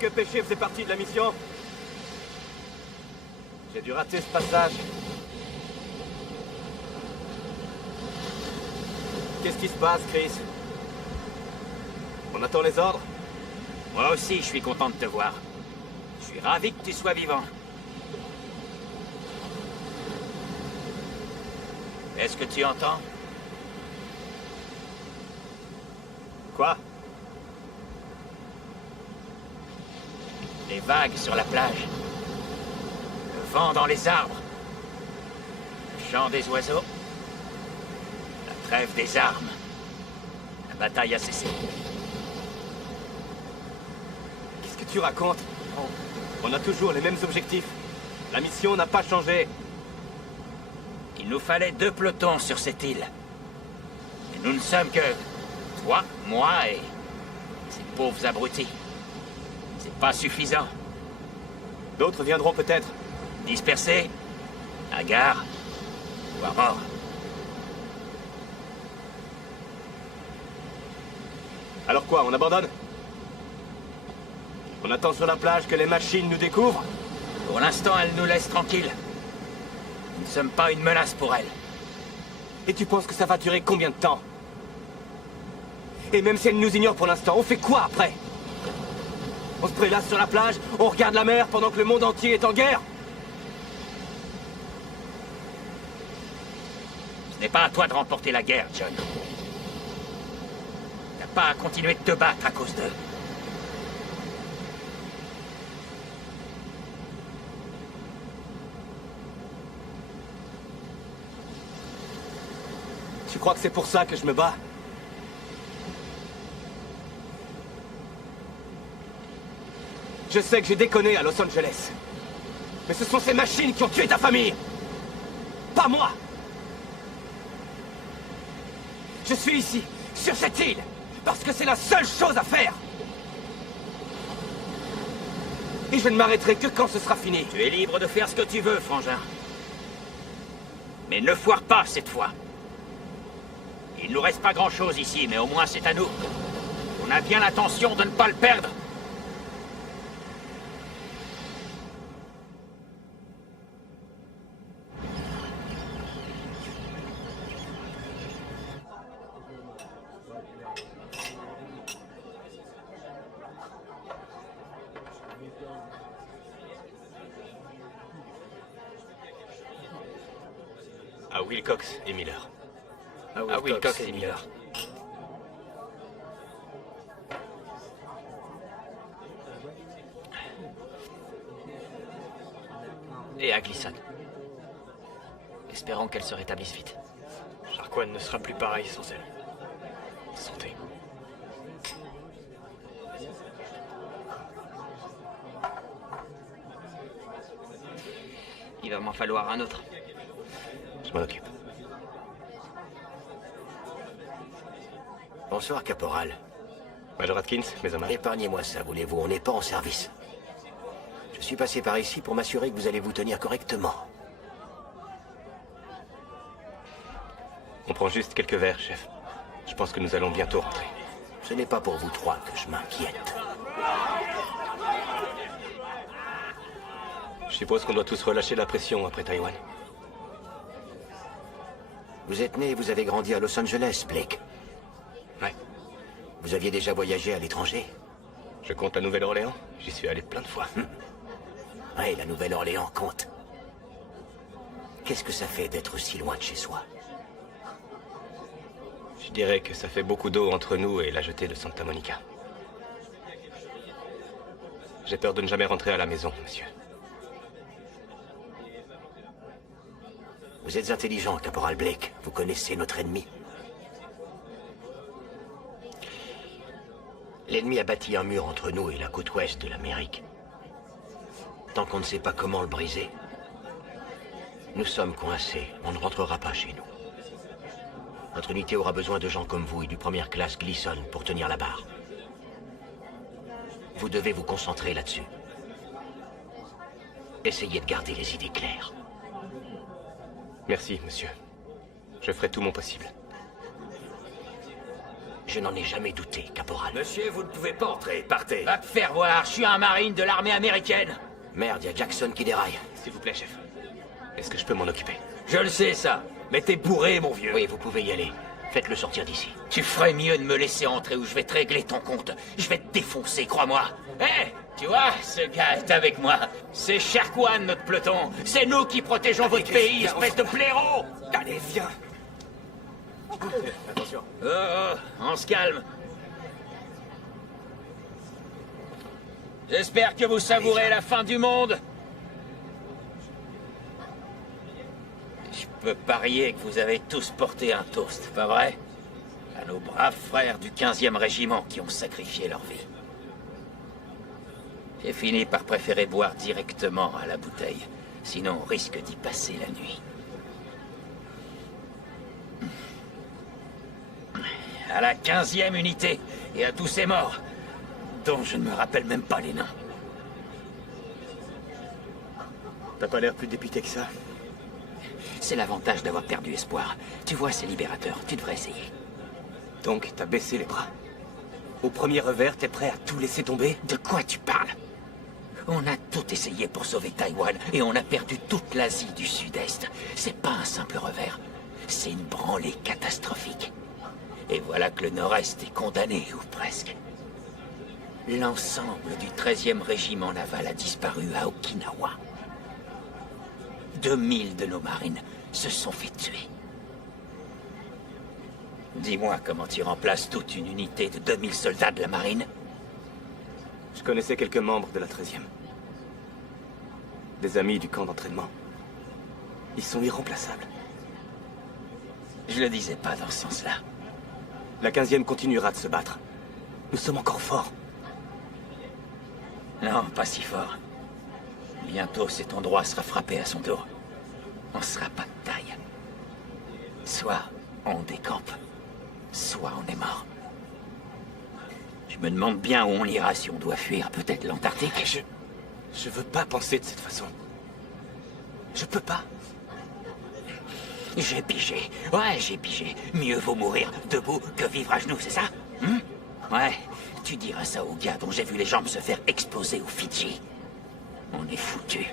que pêcher faisait partie de la mission? J'ai dû rater ce passage. Qu'est-ce qui se passe, Chris? On attend les ordres? Moi aussi, je suis content de te voir. Je suis ravi que tu sois vivant. Est-ce que tu entends? Quoi? Les vagues sur la plage. Le vent dans les arbres. Le chant des oiseaux. La trêve des armes. La bataille a cessé. Qu'est-ce que tu racontes? On a toujours les mêmes objectifs. La mission n'a pas changé. Il nous fallait 2 pelotons sur cette île. Et nous ne sommes que... toi, moi et... ces pauvres abrutis. C'est pas suffisant. D'autres viendront peut-être. Dispersés, à gare, ou à mort. Alors quoi, on abandonne? On attend sur la plage que les machines nous découvrent? Pour l'instant, elles nous laissent tranquilles. Nous ne sommes pas une menace pour elles. Et tu penses que ça va durer combien de temps? Et même si elles nous ignorent pour l'instant, on fait quoi après? On se prélasse sur la plage, on regarde la mer pendant que le monde entier est en guerre? Ce n'est pas à toi de remporter la guerre, John. T'as pas à continuer de te battre à cause d'eux. Tu crois que c'est pour ça que je me bats? Je sais que j'ai déconné à Los Angeles. Mais ce sont ces machines qui ont tué ta famille! Pas moi! Je suis ici, sur cette île, parce que c'est la seule chose à faire! Et je ne m'arrêterai que quand ce sera fini. Tu es libre de faire ce que tu veux, frangin. Mais ne foire pas cette fois. Il nous reste pas grand-chose ici, mais au moins c'est à nous. On a bien l'intention de ne pas le perdre. À Wilcox et Miller. À Wilcox et Miller. Et à Gleason. Espérons qu'elle se rétablisse vite. Sharquan ne sera plus pareil sans elle. Santé. Il va m'en falloir un autre. Je m'en occupe. Bonsoir, caporal. Major Atkins, mes hommages. Épargnez-moi ça, voulez-vous, on n'est pas en service. Je suis passé par ici pour m'assurer que vous allez vous tenir correctement. On prend juste quelques verres, chef. Je pense que nous allons bientôt rentrer. Ce n'est pas pour vous trois que je m'inquiète. Je suppose qu'on doit tous relâcher la pression après Taïwan. Vous êtes né et vous avez grandi à Los Angeles, Blake. Ouais. Vous aviez déjà voyagé à l'étranger? Je compte la Nouvelle-Orléans. J'y suis allé plein de fois. Ouais, la Nouvelle-Orléans compte. Qu'est-ce que ça fait d'être si loin de chez soi? Je dirais que ça fait beaucoup d'eau entre nous et la jetée de Santa Monica. J'ai peur de ne jamais rentrer à la maison, monsieur. Vous êtes intelligent, caporal Blake. Vous connaissez notre ennemi. L'ennemi a bâti un mur entre nous et la côte ouest de l'Amérique. Tant qu'on ne sait pas comment le briser, nous sommes coincés. On ne rentrera pas chez nous. Notre unité aura besoin de gens comme vous et du première classe Gleason pour tenir la barre. Vous devez vous concentrer là-dessus. Essayez de garder les idées claires. Merci, monsieur. Je ferai tout mon possible. Je n'en ai jamais douté, caporal. Monsieur, vous ne pouvez pas entrer. Partez. Va te faire voir, je suis un marine de l'armée américaine. Merde, y a Jackson qui déraille. S'il vous plaît, chef. Est-ce que je peux m'en occuper? Je le sais, ça. Mais t'es bourré, mon vieux. Oui, vous pouvez y aller. Faites-le sortir d'ici. Tu ferais mieux de me laisser entrer ou je vais te régler ton compte. Je vais te défoncer, crois-moi. Hé, tu vois, ce gars est avec moi. C'est Sharkwan, notre peloton. C'est nous qui protégeons votre pays, espèce de blaireau. Allez, viens. Attention. Oh, on se calme. J'espère que vous savourez la fin du monde. Je peux parier que vous avez tous porté un toast, pas vrai? À nos braves frères du 15e régiment qui ont sacrifié leur vie. J'ai fini par préférer boire directement à la bouteille. Sinon, on risque d'y passer la nuit. À la 15e unité et à tous ces morts, dont je ne me rappelle même pas les noms. T'as pas l'air plus dépité que ça. C'est l'avantage d'avoir perdu espoir. Tu vois, c'est libérateur. Tu devrais essayer. Donc, t'as baissé les bras. Au premier revers, t'es prêt à tout laisser tomber? De quoi tu parles? On a tout essayé pour sauver Taïwan et on a perdu toute l'Asie du Sud-Est. C'est pas un simple revers. C'est une branlée catastrophique. Et voilà que le Nord-Est est condamné, ou presque. L'ensemble du 13e régiment naval a disparu à Okinawa. 2000 de nos marines se sont fait tuer. Dis-moi comment tu remplaces toute une unité de 2000 soldats de la marine? Je connaissais quelques membres de la 13e. Des amis du camp d'entraînement. Ils sont irremplaçables. Je le disais pas dans ce sens-là. La 15e continuera de se battre. Nous sommes encore forts. Non, pas si fort. Bientôt, cet endroit sera frappé à son dos. On sera pas de taille. Soit on décampe, soit on est mort. Je me demande bien où on ira si on doit fuir. Peut-être l'Antarctique. Je veux pas penser de cette façon. Je peux pas. J'ai pigé. Ouais, j'ai pigé. Mieux vaut mourir debout que vivre à genoux, c'est ça? Ouais, tu diras ça aux gars dont j'ai vu les jambes se faire exploser aux Fidji. On est foutus.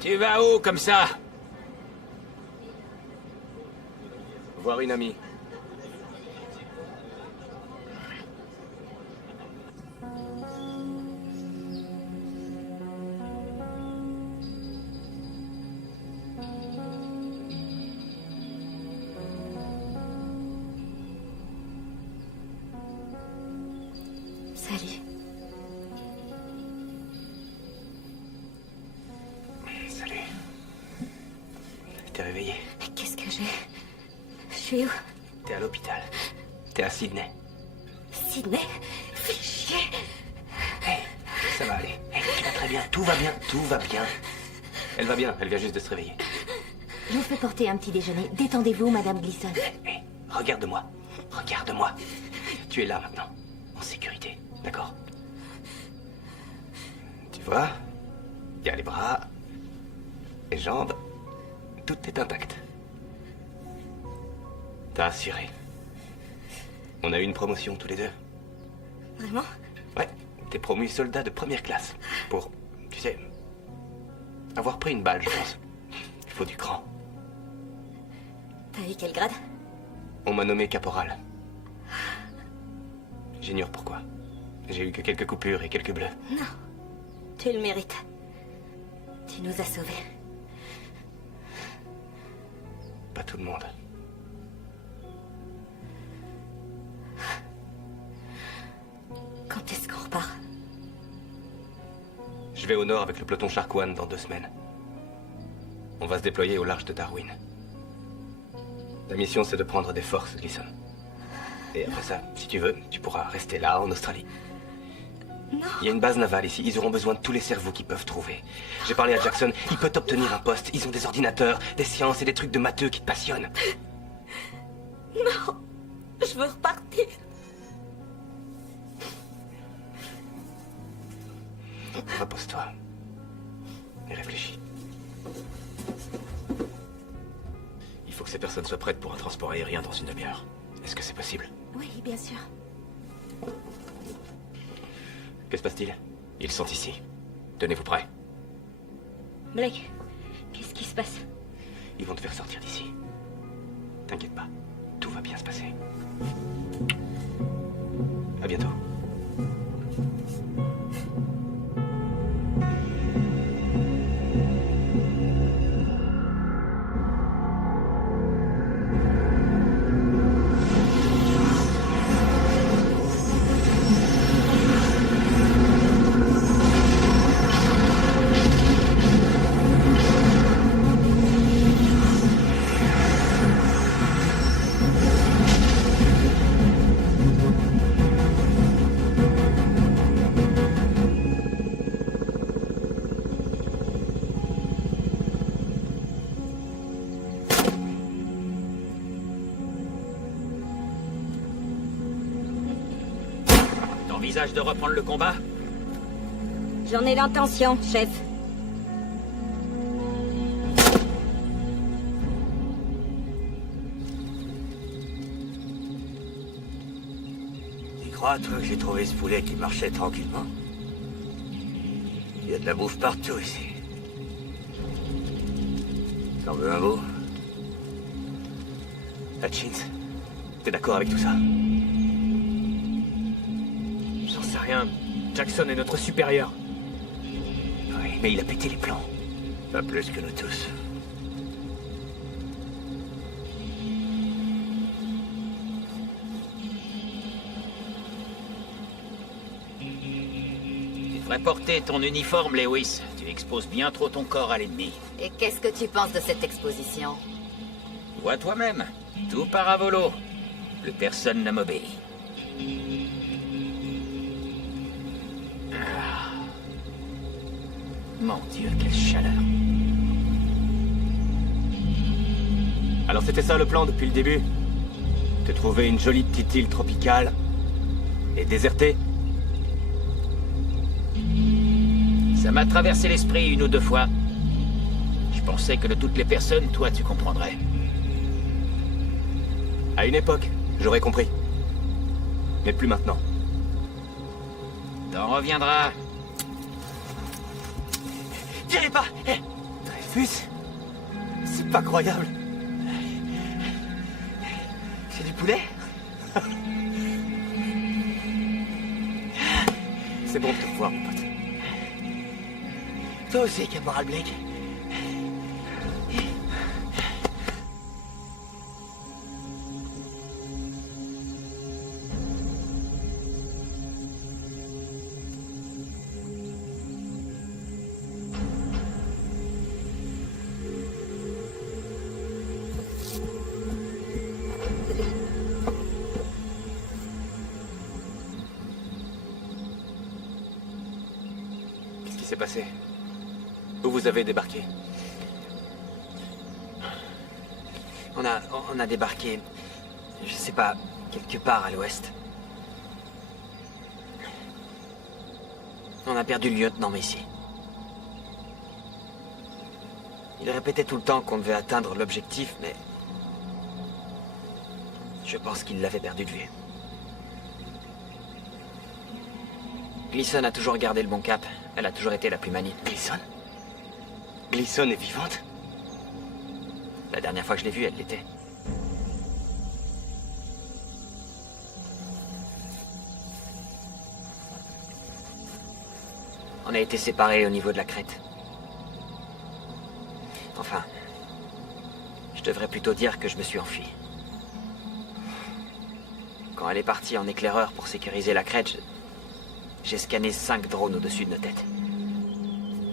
Tu vas où, comme ça? Voir une amie. Salut. Salut. T'es réveillé? Qu'est-ce que j'ai? Je suis où? T'es à l'hôpital. T'es à Sydney. Sydney? Fais chier. Hey, ça va aller. Hey, tu vas très bien. Tout va bien. Tout va bien. Elle va bien. Elle vient juste de se réveiller. Je vous fais porter un petit déjeuner. Détendez-vous, Madame Gleason. Hey, regarde-moi. Regarde-moi. Tu es là maintenant. En sécurité. D'accord? Tu vois? Il y a les bras, les jambes. Tout est intact. T'as assuré. On a eu une promotion tous les deux. Vraiment? Ouais, t'es promu soldat de première classe. Pour, tu sais, avoir pris une balle, je pense. Il faut du cran. T'as eu quel grade? On m'a nommé caporal. J'ignore pourquoi. J'ai eu que quelques coupures et quelques bleus. Non. Tu le mérites. Tu nous as sauvés. Pas tout le monde. Quand est-ce qu'on repart? Je vais au nord avec le peloton Sharkwan dans 2 semaines. On va se déployer au large de Darwin. La mission, c'est de prendre des forces, Gleason. Et après ça, si tu veux, tu pourras rester là, en Australie. Non. Il y a une base navale ici. Ils auront besoin de tous les cerveaux qu'ils peuvent trouver. J'ai parlé à Jackson. Il peut obtenir un poste. Ils ont des ordinateurs, des sciences et des trucs de matheux qui te passionnent. Non. Je veux repartir. Repose-toi. Et réfléchis. Il faut que ces personnes soient prêtes pour un transport aérien dans une demi-heure. Est-ce que c'est possible? Oui, bien sûr. Que se passe-t-il? Ils sont ici. Tenez-vous prêts. Blake, qu'est-ce qui se passe? Ils vont te faire sortir d'ici. T'inquiète pas, tout va bien se passer. À bientôt. T'envisages de reprendre le combat? J'en ai l'intention, chef. Tu crois, toi, que j'ai trouvé ce poulet qui marchait tranquillement? Il y a de la bouffe partout ici. T'en veux un bout? Hutchins, t'es d'accord avec tout ça? J'en sais rien. Jackson est notre supérieur. Oui, mais il a pété les plans. Pas plus que nous tous. Tu devrais porter ton uniforme, Lewis. Tu exposes bien trop ton corps à l'ennemi. Et qu'est-ce que tu penses de cette exposition? Vois toi-même. Tout part à volo. Plus personne ne m'obéit. Mon Dieu, quelle chaleur. Alors c'était ça le plan depuis le début? Te trouver une jolie petite île tropicale et déserter? Ça m'a traversé l'esprit une ou deux fois. Je pensais que de toutes les personnes, toi, tu comprendrais. À une époque, j'aurais compris. Mais plus maintenant. T'en reviendras. Tirez pas! Dreyfus? C'est pas croyable. C'est du poulet? C'est bon de te revoir, mon pote. Toi aussi, caporal Blake. Qu'est-ce qui s'est passé? Où vous avez débarqué? On a débarqué, je sais pas, quelque part à l'ouest. On a perdu le lieutenant Macy. Il répétait tout le temps qu'on devait atteindre l'objectif, mais... je pense qu'il l'avait perdu de vue. Gleason a toujours gardé le bon cap. Elle a toujours été la plus maligne. Gleason? Gleason est vivante? La dernière fois que je l'ai vue, elle l'était. On a été séparés au niveau de la crête. Enfin, je devrais plutôt dire que je me suis enfui. Quand elle est partie en éclaireur pour sécuriser la crête, j'ai scanné 5 drones au-dessus de nos têtes.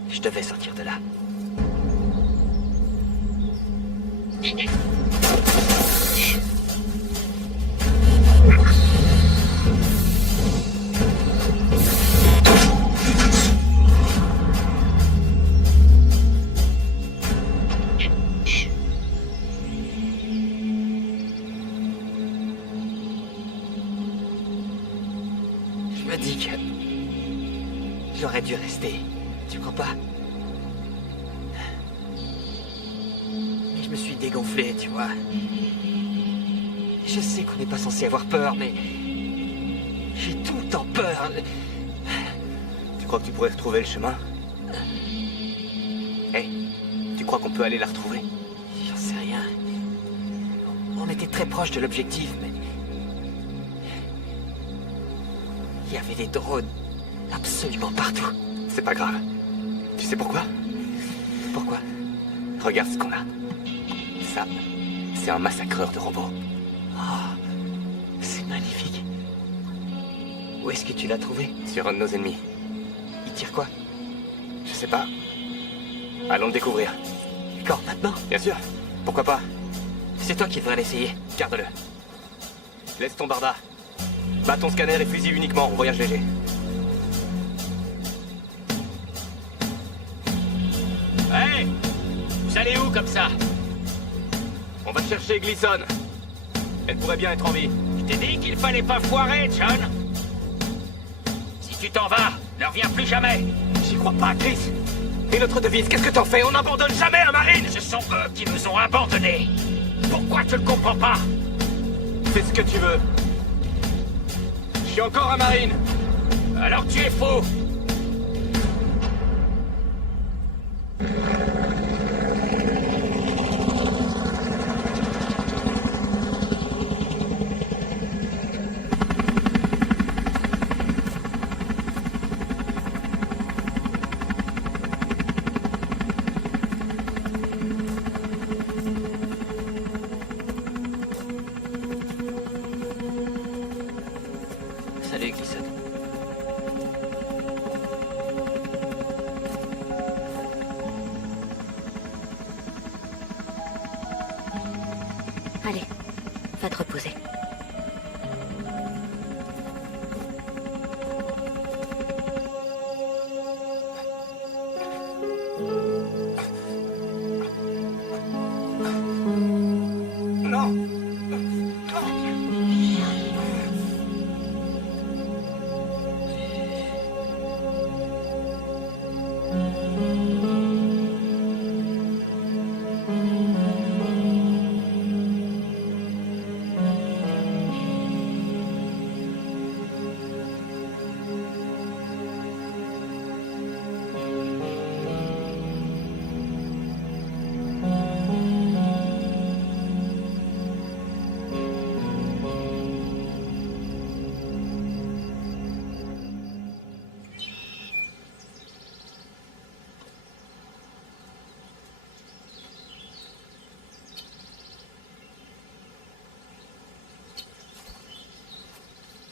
Je devais sortir de là. Je me dis que j'aurais dû rester. Tu crois pas? Mais je me suis dégonfler, tu vois. Je sais qu'on n'est pas censé avoir peur, mais... j'ai tout le temps peur. Tu crois que tu pourrais retrouver le chemin? Hé, tu crois qu'on peut aller la retrouver? J'en sais rien. On était très proche de l'objectif, mais... il y avait des drones absolument partout. C'est pas grave. Tu sais pourquoi? Pourquoi? Regarde ce qu'on a. Ça, c'est un massacreur de robots. Oh, c'est magnifique. Où est-ce que tu l'as trouvé? Sur un de nos ennemis. Il tire quoi? Je sais pas. Allons le découvrir. Quand, maintenant? Bien sûr. Pourquoi pas? C'est toi qui devrais l'essayer. Garde-le. Laisse ton barda. Bâton, scanner et fusil uniquement en voyage léger. Hey! Vous allez où comme ça? On va chercher Gleason. Elle pourrait bien être en vie. Je t'ai dit qu'il fallait pas foirer, John. Si tu t'en vas, ne reviens plus jamais. J'y crois pas, Chris. Et notre devise, qu'est-ce que t'en fais? On n'abandonne jamais un marine. Ce sont eux qui nous ont abandonnés. Pourquoi tu le comprends pas? Fais ce que tu veux. Je suis encore un marine. Alors tu es faux. Salut, Gleason. Allez, va te reposer. Non.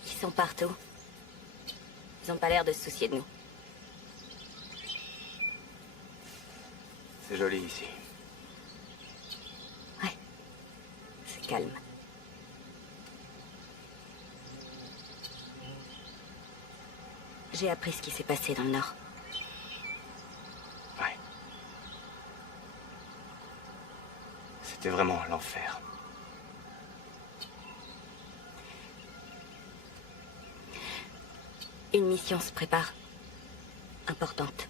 Ils sont partout. Ils ont pas l'air de se soucier de nous. C'est joli ici. Ouais. C'est calme. J'ai appris ce qui s'est passé dans le Nord. Ouais. C'était vraiment l'enfer. Une mission se prépare. Importante.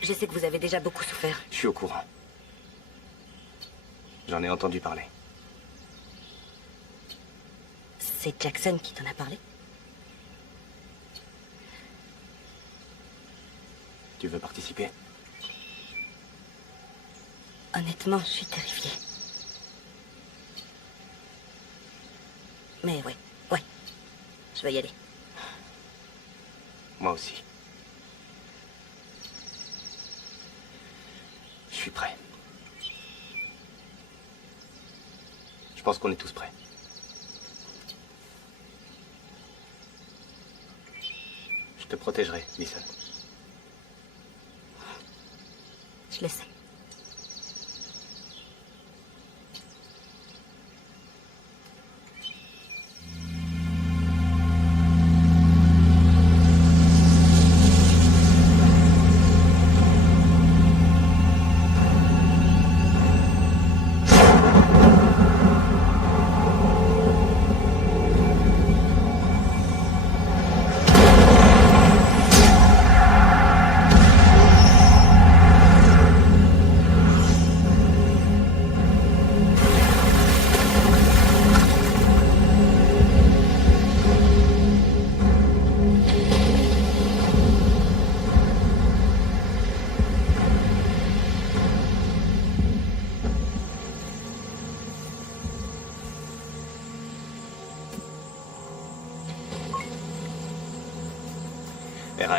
Je sais que vous avez déjà beaucoup souffert. Je suis au courant. J'en ai entendu parler. C'est Jackson qui t'en a parlé? Tu veux participer? Honnêtement, je suis terrifiée. Mais ouais. Je vais y aller. Moi aussi. Je suis prêt. Je pense qu'on est tous prêts. Je te protégerai, Gleason. Je le sais.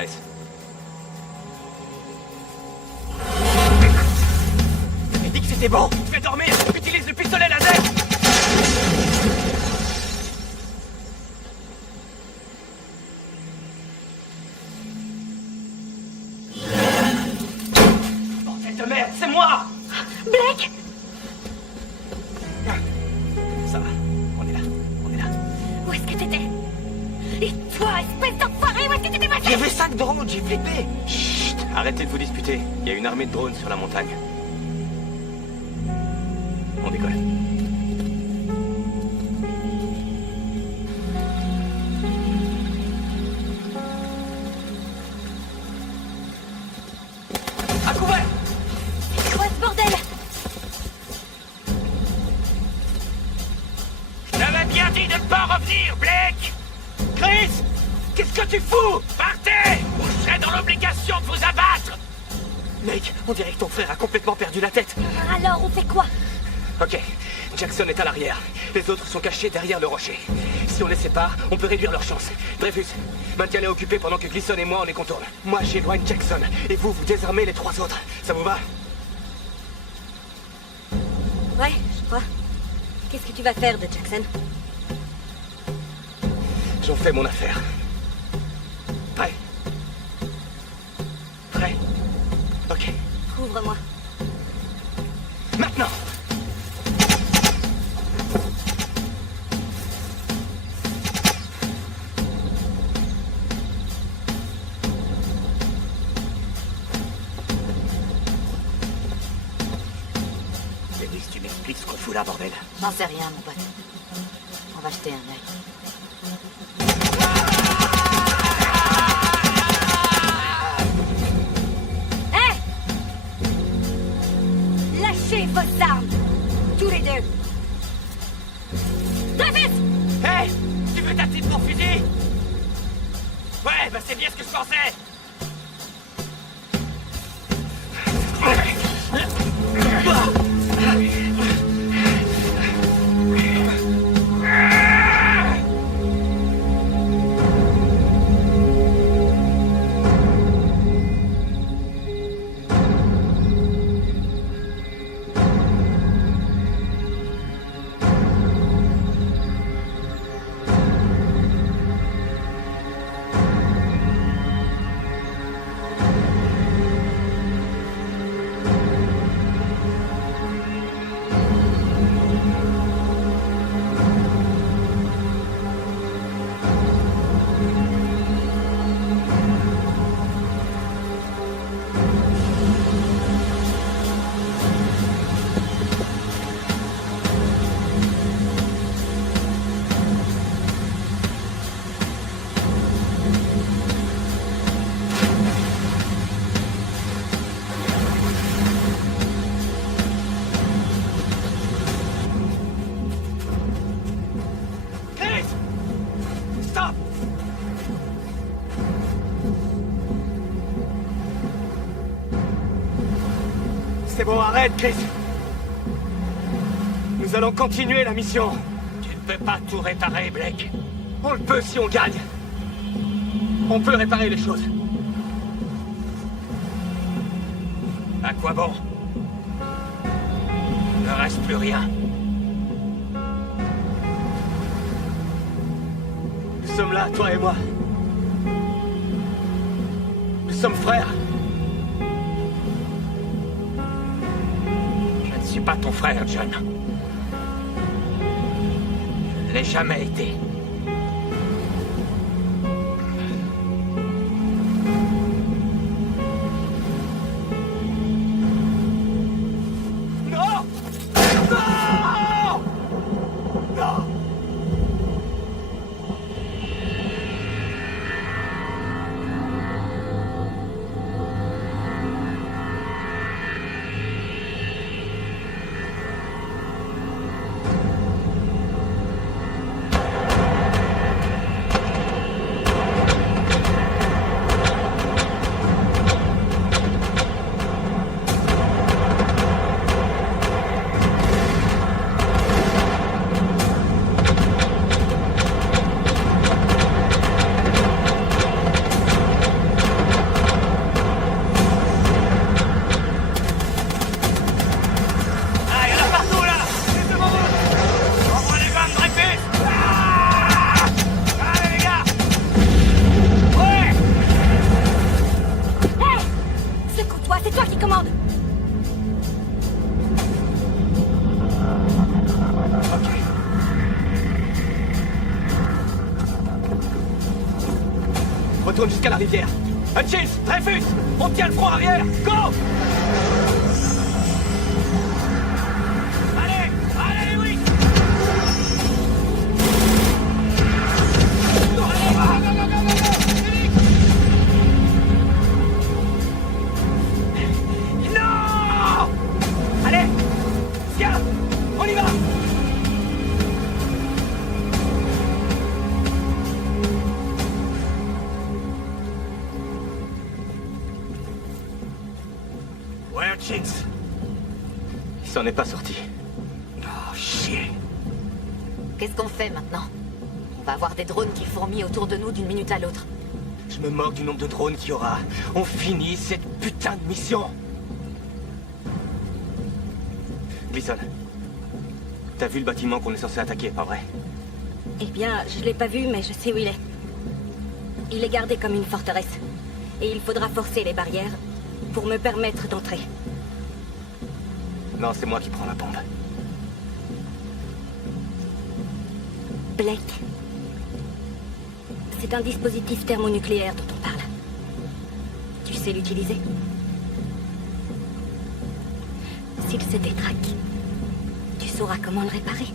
m'intéresse. J'ai dit que c'était bon. Fais dormir. Utilise le pistolet laser. Bordel de merde, c'est moi. Blake! Ça va. On est là. On est là. Où est-ce que t'étais? Et toi, espèce d'enfoiré, où est-ce que t'étais passé? Il y avait 5 drones, j'ai flippé. Chut! Arrêtez de vous disputer. Il y a une armée de drones sur la montagne. On décolle. À couvert. C'est quoi ce bordel? Je t'avais bien dit de ne pas revenir, Blake! Chris, qu'est-ce que tu fous? Partez! Ou je serai dans l'obligation de vous abattre! Mec, on dirait que ton frère a complètement perdu la tête. Alors, on fait quoi? Ok, Jackson est à l'arrière. Les autres sont cachés derrière le rocher. Si on les sépare, on peut réduire leurs chances. Dreyfus, maintiens-les occupés pendant que Gleason et moi on les contourne. Moi, j'éloigne Jackson. Et vous, vous désarmez les 3 autres. Ça vous va? Ouais, je crois. Qu'est-ce que tu vas faire de Jackson? J'en fais mon affaire. Prêt? Prêt? Ok. Ouvre-moi. Maintenant! Dennis, tu m'expliques ce qu'on fout là, bordel? J'en sais rien, mon pote. On va jeter un œil. Hé! Lâchez vos armes! Tous les deux! Dreyfus! Hé! Tu veux ta petite mon fusil? Ouais, bah c'est bien ce que je pensais! C'est bon, arrête, Chris. Nous allons continuer la mission. Tu ne peux pas tout réparer, Blake. On le peut si on gagne. On peut réparer les choses. À quoi bon? Il ne reste plus rien. Nous sommes là, toi et moi. Nous sommes frères. Je ne suis pas ton frère, John. Je ne l'ai jamais été. Non! Non! Non! retourne jusqu'à la rivière. Hutchins, Dreyfus, on tient le front arrière. Go! Allez, allez, oui! Non! Allez! Tiens! On y va! Ouais, Hutchins. Il s'en est pas sorti. Oh, chier. Qu'est-ce qu'on fait maintenant? On va avoir des drones qui fourmillent autour de nous d'une minute à l'autre. Je me moque du nombre de drones qu'il y aura. On finit cette putain de mission. Gleason, t'as vu le bâtiment qu'on est censé attaquer, pas vrai? Eh bien, je l'ai pas vu, mais je sais où il est. Il est gardé comme une forteresse. Et il faudra forcer les barrières pour me permettre d'entrer. Non, c'est moi qui prends la bombe. Blake. C'est un dispositif thermonucléaire dont on parle. Tu sais l'utiliser? S'il se détraque, tu sauras comment le réparer.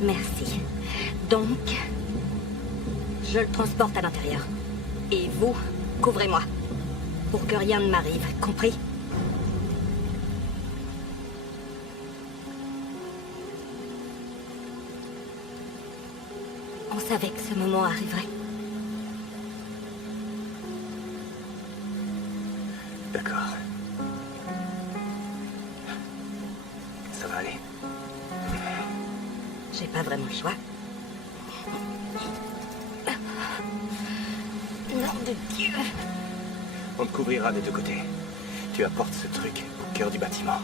Merci. Donc, je le transporte à l'intérieur. Et vous, couvrez-moi. Pour que rien ne m'arrive, compris? On savait que ce moment arriverait. D'accord. Ça va aller. J'ai pas vraiment le choix. Nom de Dieu! On te couvrira des deux côtés. Tu apportes ce truc au cœur du bâtiment.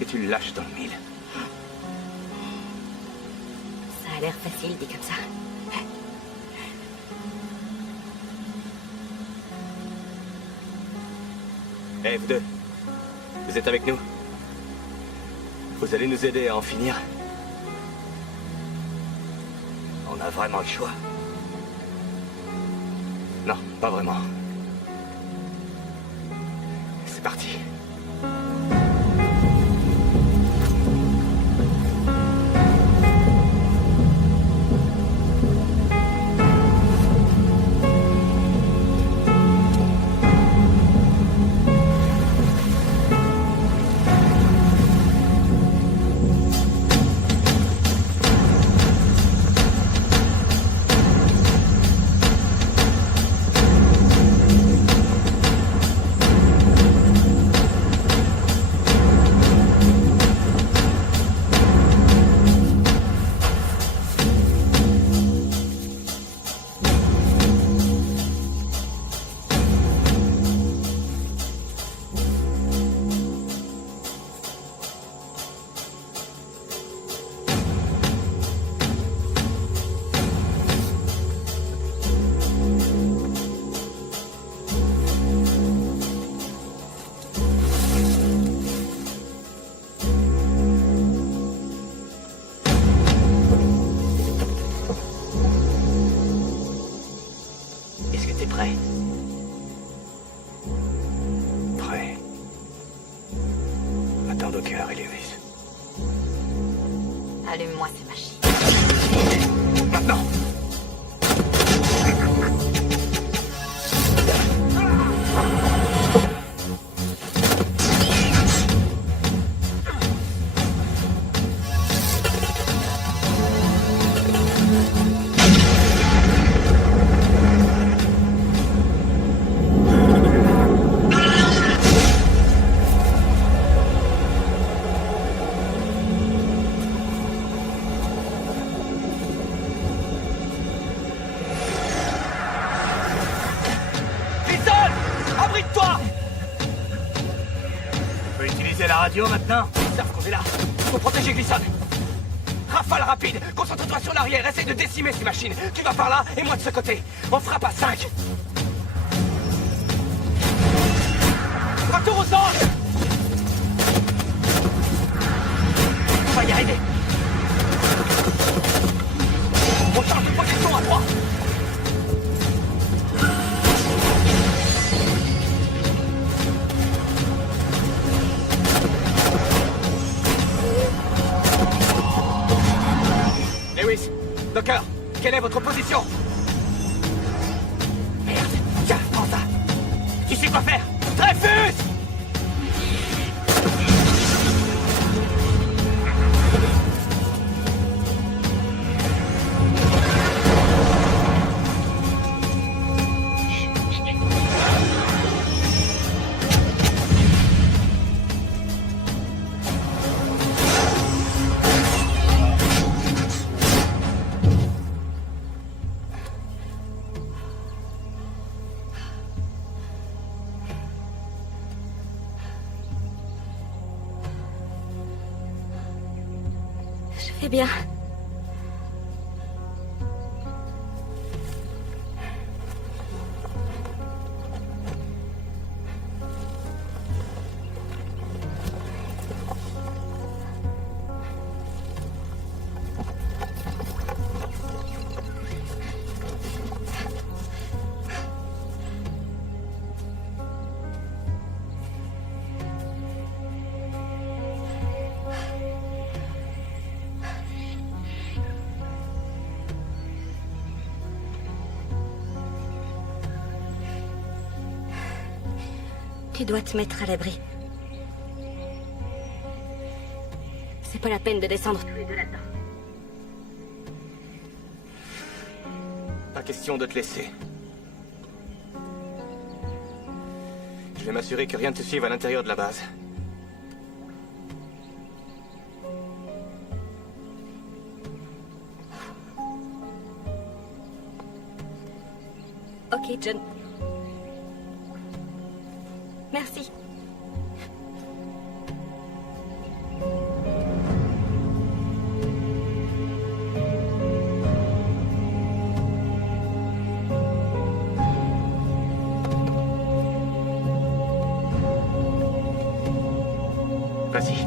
Et tu le lâches dans le mille. Ça a l'air facile dit comme ça. Eh, vous deux. Vous êtes avec nous? Vous allez nous aider à en finir? On a vraiment le choix. Non, pas vraiment. C'est parti. Allume-moi ces machines. Maintenant! Maintenant, ils savent qu'on est là. Faut protéger Gleason. Rafale rapide. Concentre-toi sur l'arrière. Essaye de décimer ces machines. Tu vas par là et moi de ce côté. On frappe à 5. Retour aux anges. On va y arriver. On change de position à 3. Quelle est votre position? Merde. Tiens, prends ça. Tu sais quoi faire? Dreyfus! Je vais bien. Tu dois te mettre à l'abri. C'est pas la peine de descendre. Pas question de te laisser. Je vais m'assurer que rien ne te suive à l'intérieur de la base. Ok, John. Merci. Vas-y.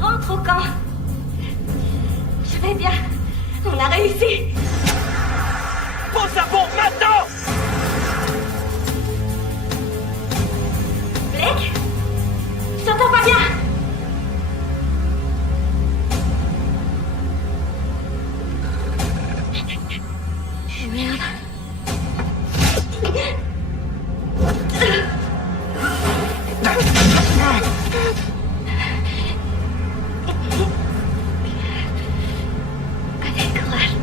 Rentre au camp. Je vais bien. On a réussi. Pose la bombe maintenant! Blake? Je t'entends pas bien. Merde. Allez, courage.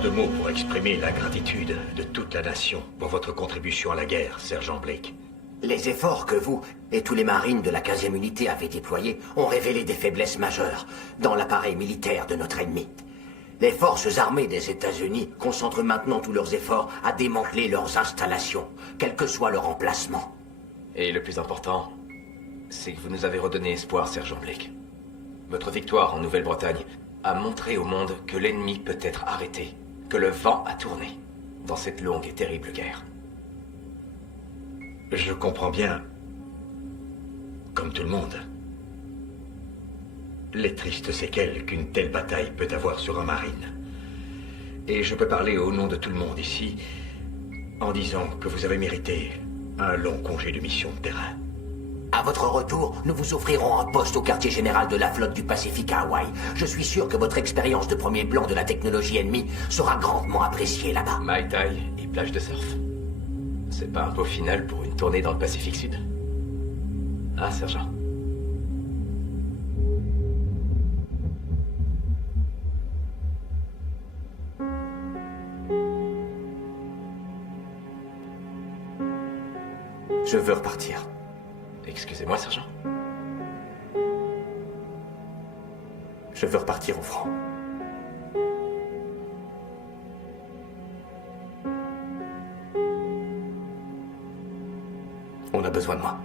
manquons de mots pour exprimer la gratitude de toute la nation pour votre contribution à la guerre, sergent Blake. Les efforts que vous et tous les marines de la 15e unité avez déployés ont révélé des faiblesses majeures dans l'appareil militaire de notre ennemi. Les forces armées des États-Unis concentrent maintenant tous leurs efforts à démanteler leurs installations, quel que soit leur emplacement. Et le plus important, c'est que vous nous avez redonné espoir, sergent Blake. Votre victoire en Nouvelle-Bretagne a montré au monde que l'ennemi peut être arrêté, que le vent a tourné dans cette longue et terrible guerre. Je comprends bien, comme tout le monde, les tristes séquelles qu'une telle bataille peut avoir sur un marine. Et je peux parler au nom de tout le monde ici, en disant que vous avez mérité un long congé de mission de terrain. À votre retour, nous vous offrirons un poste au quartier général de la flotte du Pacifique à Hawaï. Je suis sûr que votre expérience de premier plan de la technologie ennemie sera grandement appréciée là-bas. Mai Tai et plage de surf. C'est pas un beau final pour une tournée dans le Pacifique Sud? Hein, sergent? Je veux repartir. Excusez-moi, sergent. Je veux repartir au front. On a besoin de moi.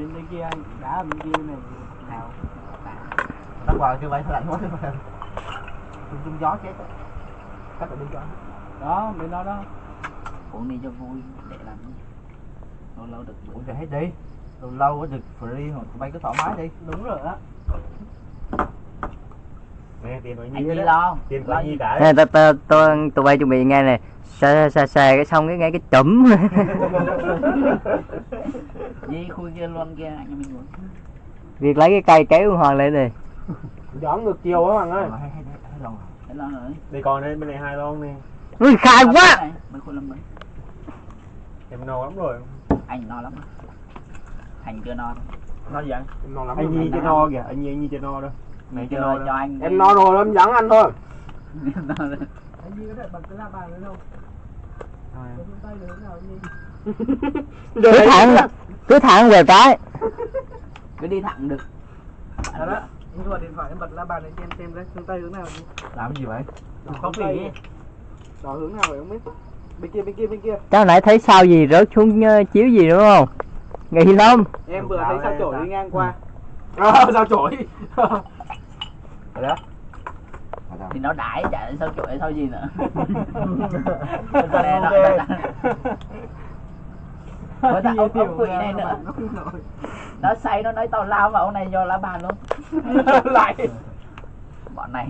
bên đây kia, đá bên kia này nào. Tắt vào kêu bay lạnh quá mà. Trung gió chết. Cắt ở bên đó. Đó, bên đó đó. Uống đi cho vui, để làm gì? Lâu lâu được uống cho hết đi. Lâu lâu có được free hoặc bay cứ thoải mái đi. Đúng rồi á. Nè tiền của anh Nhi Nhi lo. Tiền của Nhi cả. Nè tụi bay chuẩn bị nghe này. Xè cái xong cái nghe cái chấm. Nhi khui kia luôn kia anh mình muốn. Việc lấy cái cây kéo Hoàng lên đi. Giỡn ngược chiều á Hoàng ơi. Thấy lon rồi. Đi còn đây bên này 2 lon nè. Ui khai quá. Mới khui 5 mấy. Em no lắm rồi. Anh no lắm. Thành chưa no. No gì anh? Em no lắm. Anh Nhi chưa no kìa, anh Nhi chưa no đâu. Mày chưa no cho anh. Em no rồi em dẫn anh thôi. No rồi. Anh Nhi có thể bật cái la bàn lên không? Tay được nào Nhi. Cứ thẳng về trái. Cứ đi thẳng được. Đó đó. Nhưng mà điện thoại em bật la bàn lên xem đấy, phương Tây hướng nào đi. Làm gì vậy? Có gì? Đỏ hướng nào vậy không biết. Bên kia. Cháu nãy thấy sao gì rớt xuống chiếu gì đúng không? Nghĩ lắm. Em vừa thấy sao chổi đi ngang qua. Sao chổi? Rồi đó. Thì nó đãi chả sao chổi sao gì nữa. Với thằng ông quỷ này nữa. Nó say nó nói tao lao vào ông này do lá bàn luôn. Lại. Bọn này.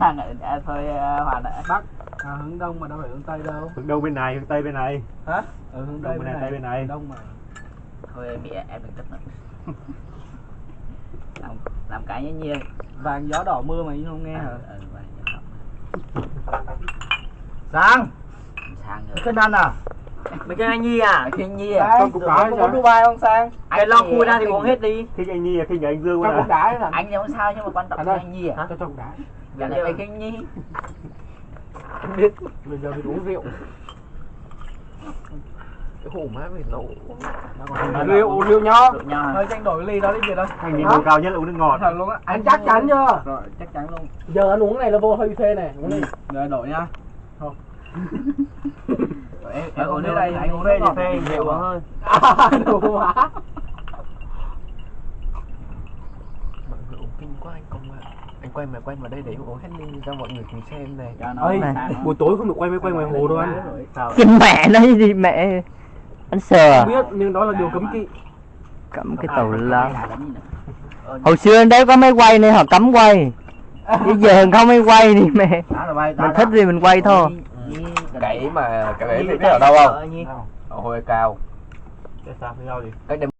Sang thôi Hoàn ạ. Bắc. Hướng đông mà đâu phải hướng tây đâu. Hướng đông bên này, hướng tây bên này. Hả? Hướng tây bên này. Đông mà. Thôi bị em đừng tức nữa. Làm cái như nhiên. Vàng gió đỏ mưa mà anh không nghe hả? Sang rồi. Cái anh à? Mấy cái anh Nhi à? Cái anh Nhi à? Không cũng có Dubai không Sang? Cái lo khui ra thì uống hết đi. Khi anh Nhi, khi anh Dương quá cũng đá. Anh thì không sao nhưng mà quan trọng là anh Nhi à? Cho trong đá. Dạ này cái anh Nhi. Không biết. Bây giờ mình uống rượu. Cái hủ má mình nổ. Rượu nho. Thôi tranh đổi ly đó đi kìa đâu. Anh Nhi độ cao nhất là uống nước ngọt. Thật luôn á. Anh chắc chắn chưa? Rồi, chắc chắn luôn. Giờ anh uống này là vô hơi phê này, uống đi. Rồi đổi nha. Không. Em uống đây, anh uống đây thì phê rượu hơn. Đủ quá. Kinh quá anh công ạ. Anh quay mà đây để uống hết đi cho mọi người cùng xem này. Ơi, buổi tối không được quay ngoài hồ đâu anh. Kinh mẹ nó gì mẹ. Anh sờ. Không biết nhưng đó là điều cấm kỵ. Cấm cái tàu lao. Hồi xưa anh đấy có máy quay nên họ cấm quay. Bây giờ không máy quay đi mẹ. Mình thích gì mình quay thôi. Cái bể thì biết ở đâu không? Ở Hồi Cao. Cái sao gì?